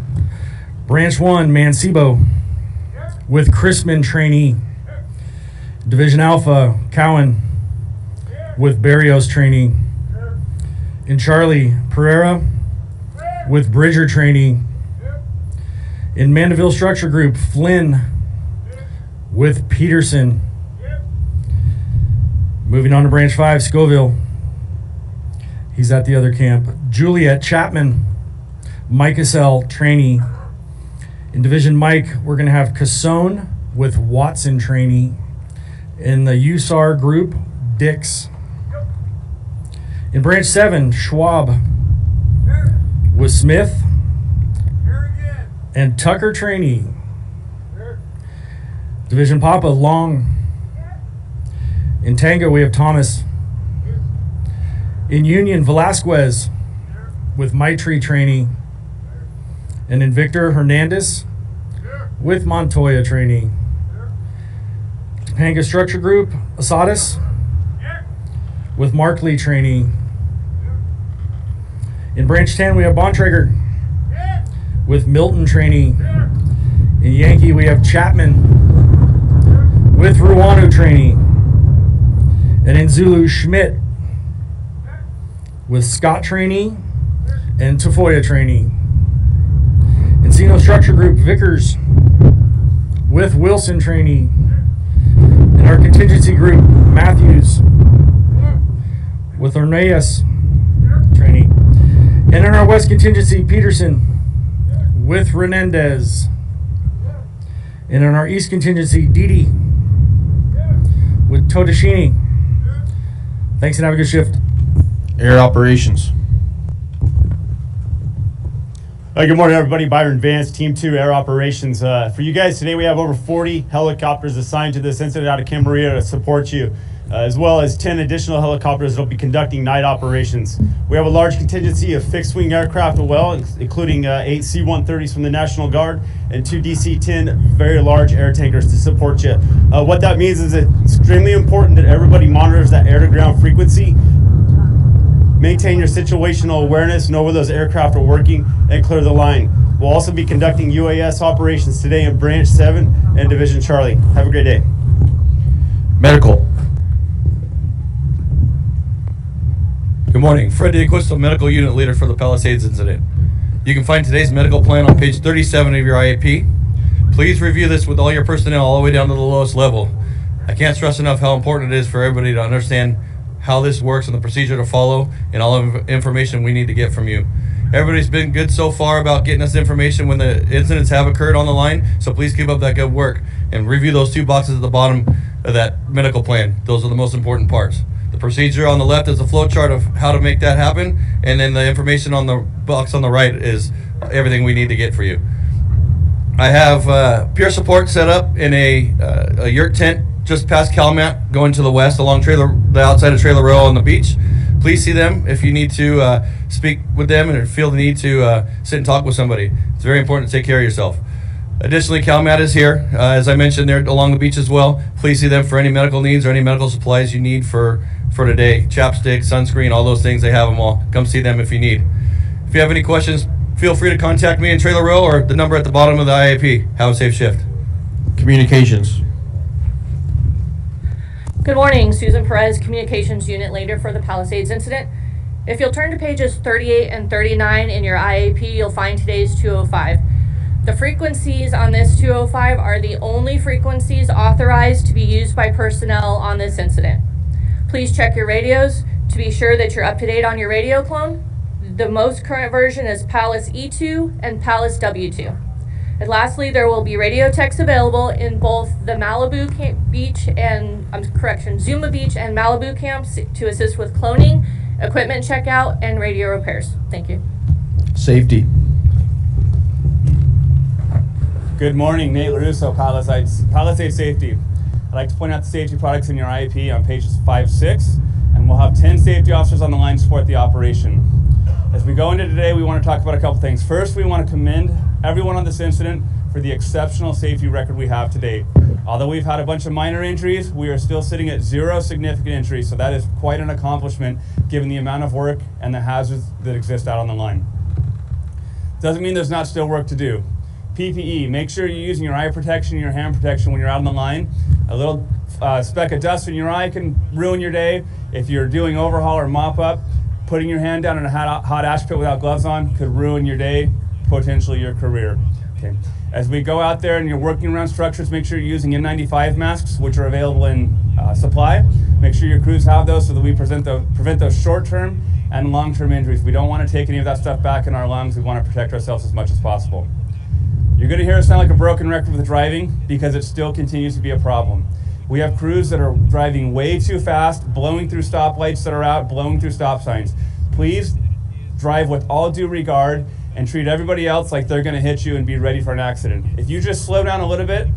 Branch 1, Mancebo, with Chrisman trainee. Division Alpha, Cowan, with Barrios trainee. In Charlie, Pereira, with Bridger trainee. In Mandeville Structure Group, Flynn, with Peterson. Moving on to Branch 5, Scoville. He's at the other camp. Juliet Chapman, Mike Cassell, trainee. In Division Mike, we're going to have Cassone with Watson, trainee. In the USAR group, Dix. In Branch 7, Schwab with Smith and Tucker, trainee. Division Papa, Long. In Tango, we have Thomas. In Union, Velasquez with Maitri, trainee. And in Victor, Hernandez with Montoya, trainee. Topanga Structure Group, Asadas with Markley, trainee. In Branch 10, we have Bontrager with Milton, trainee. In Yankee, we have Chapman with Ruanu, trainee. And in Zulu, Schmidt with Scott, trainee, and Tafoya, trainee. Encino Structure Group, Vickers with Wilson, trainee. In our contingency group, Matthews with Orneas, trainee. And in our West contingency, Peterson with Renendez. And in our East contingency, Didi with Todashini. Thanks and have a good shift. Air operations. Good morning, everybody. Byron Vance, Team 2 Air Operations. For you guys today, we have over 40 helicopters assigned to this incident out of Camarillo to support you. as well as 10 additional helicopters that will be conducting night operations. We have a large contingency of fixed-wing aircraft as well, including 8 C-130s from the National Guard and 2 DC-10 very large air tankers to support you. What that means is it's extremely important that everybody monitors that air-to-ground frequency, maintain your situational awareness, know where those aircraft are working, and clear the line. We'll also be conducting UAS operations today in Branch 7 and Division Charlie. Have a great day. Medical. Good morning. Fred DeAquisto, Medical Unit Leader for the Palisades incident. You can find today's medical plan on page 37 of your IAP. Please review this with all your personnel all the way down to the lowest level. I can't stress enough how important it is for everybody to understand how this works and the procedure to follow and all of the information we need to get from you. Everybody's been good so far about getting us information when the incidents have occurred on the line, so please keep up that good work and review those 2 boxes at the bottom of that medical plan. Those are the most important parts. The procedure on the left is a flow chart of how to make that happen, and then the information on the box on the right is everything we need to get for you. I have peer support set up in a yurt tent just past Calumet, going to the west along the outside of Trailer Row on the beach. Please see them if you need to speak with them and feel the need to sit and talk with somebody. It's very important to take care of yourself. Additionally, Calumet is here. As I mentioned, they're along the beach as well. Please see them for any medical needs or any medical supplies you need for today. Chapstick, sunscreen, all those things, they have them all. Come see them if you need. If you have any questions, feel free to contact me in Trailer Row or the number at the bottom of the IAP. Have a safe shift. Communications. Good morning, Susan Perez, Communications Unit Leader for the Palisades incident. If you'll turn to pages 38 and 39 in your IAP, you'll find today's 205. The frequencies on this 205 are the only frequencies authorized to be used by personnel on this incident. Please check your radios to be sure that you're up to date on your radio clone. The most current version is Palis E2 and Palis W2. And lastly, there will be radio techs available in both the Zuma Beach and Malibu camps to assist with cloning, equipment checkout, and radio repairs. Thank you. Safety. Good morning, Nate LaRusso, Palisades Safety. I'd like to point out the safety products in your IAP on pages 5-6, and we'll have 10 safety officers on the line to support the operation. As we go into today, we want to talk about a couple things. First, we want to commend everyone on this incident for the exceptional safety record we have to date. Although we've had a bunch of minor injuries, we are still sitting at 0 significant injuries, so that is quite an accomplishment given the amount of work and the hazards that exist out on the line. Doesn't mean there's not still work to do. PPE, make sure you're using your eye protection and your hand protection when you're out on the line. A little speck of dust in your eye can ruin your day. If you're doing overhaul or mop up, putting your hand down in a hot ash pit without gloves on could ruin your day, potentially your career. Okay. As we go out there and you're working around structures, make sure you're using N95 masks, which are available in supply. Make sure your crews have those so that we prevent those short-term and long-term injuries. We don't want to take any of that stuff back in our lungs. We want to protect ourselves as much as possible. You're going to hear us sound like a broken record with driving because it still continues to be a problem. We have crews that are driving way too fast, blowing through stoplights that are out, blowing through stop signs. Please drive with all due regard and treat everybody else like they're going to hit you and be ready for an accident. If you just slow down a little bit,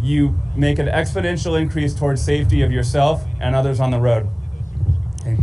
you make an exponential increase towards safety of yourself and others on the road. Okay.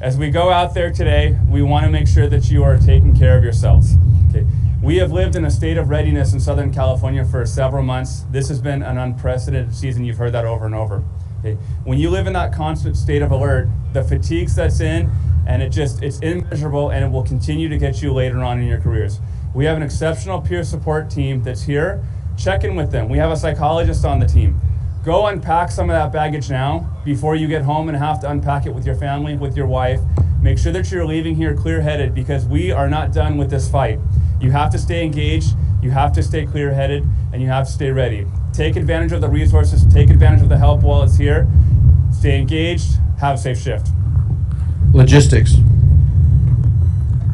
As we go out there today, we want to make sure that you are taking care of yourselves. Okay. We have lived in a state of readiness in Southern California for several months. This has been an unprecedented season. You've heard that over and over. Okay. When you live in that constant state of alert, the fatigue sets in, and it's immeasurable, and it will continue to get you later on in your careers. We have an exceptional peer support team that's here. Check in with them. We have a psychologist on the team. Go unpack some of that baggage now before you get home and have to unpack it with your family, with your wife. Make sure that you're leaving here clear-headed because we are not done with this fight. You have to stay engaged, you have to stay clear-headed, and you have to stay ready. Take advantage of the resources, take advantage of the help while it's here. Stay engaged, have a safe shift. Logistics.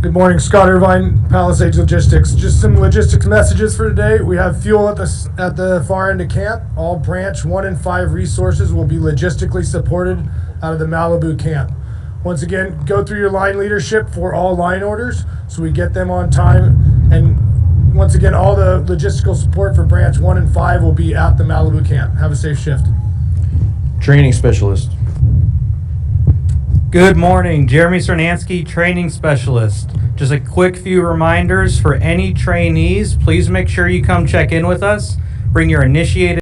Good morning, Scott Irvine, Palisades Logistics. Just some logistics messages for today. We have fuel at the far end of camp. All branch 1 and 5 resources will be logistically supported out of the Malibu camp. Once again, go through your line leadership for all line orders so we get them on time. And once again, all the logistical support for branch 1 and 5 will be at the Malibu camp. Have a safe shift. Training specialist. Good morning, Jeremy Cernansky, Training Specialist. Just a quick few reminders for any trainees. Please make sure you come check in with us. Bring your initiated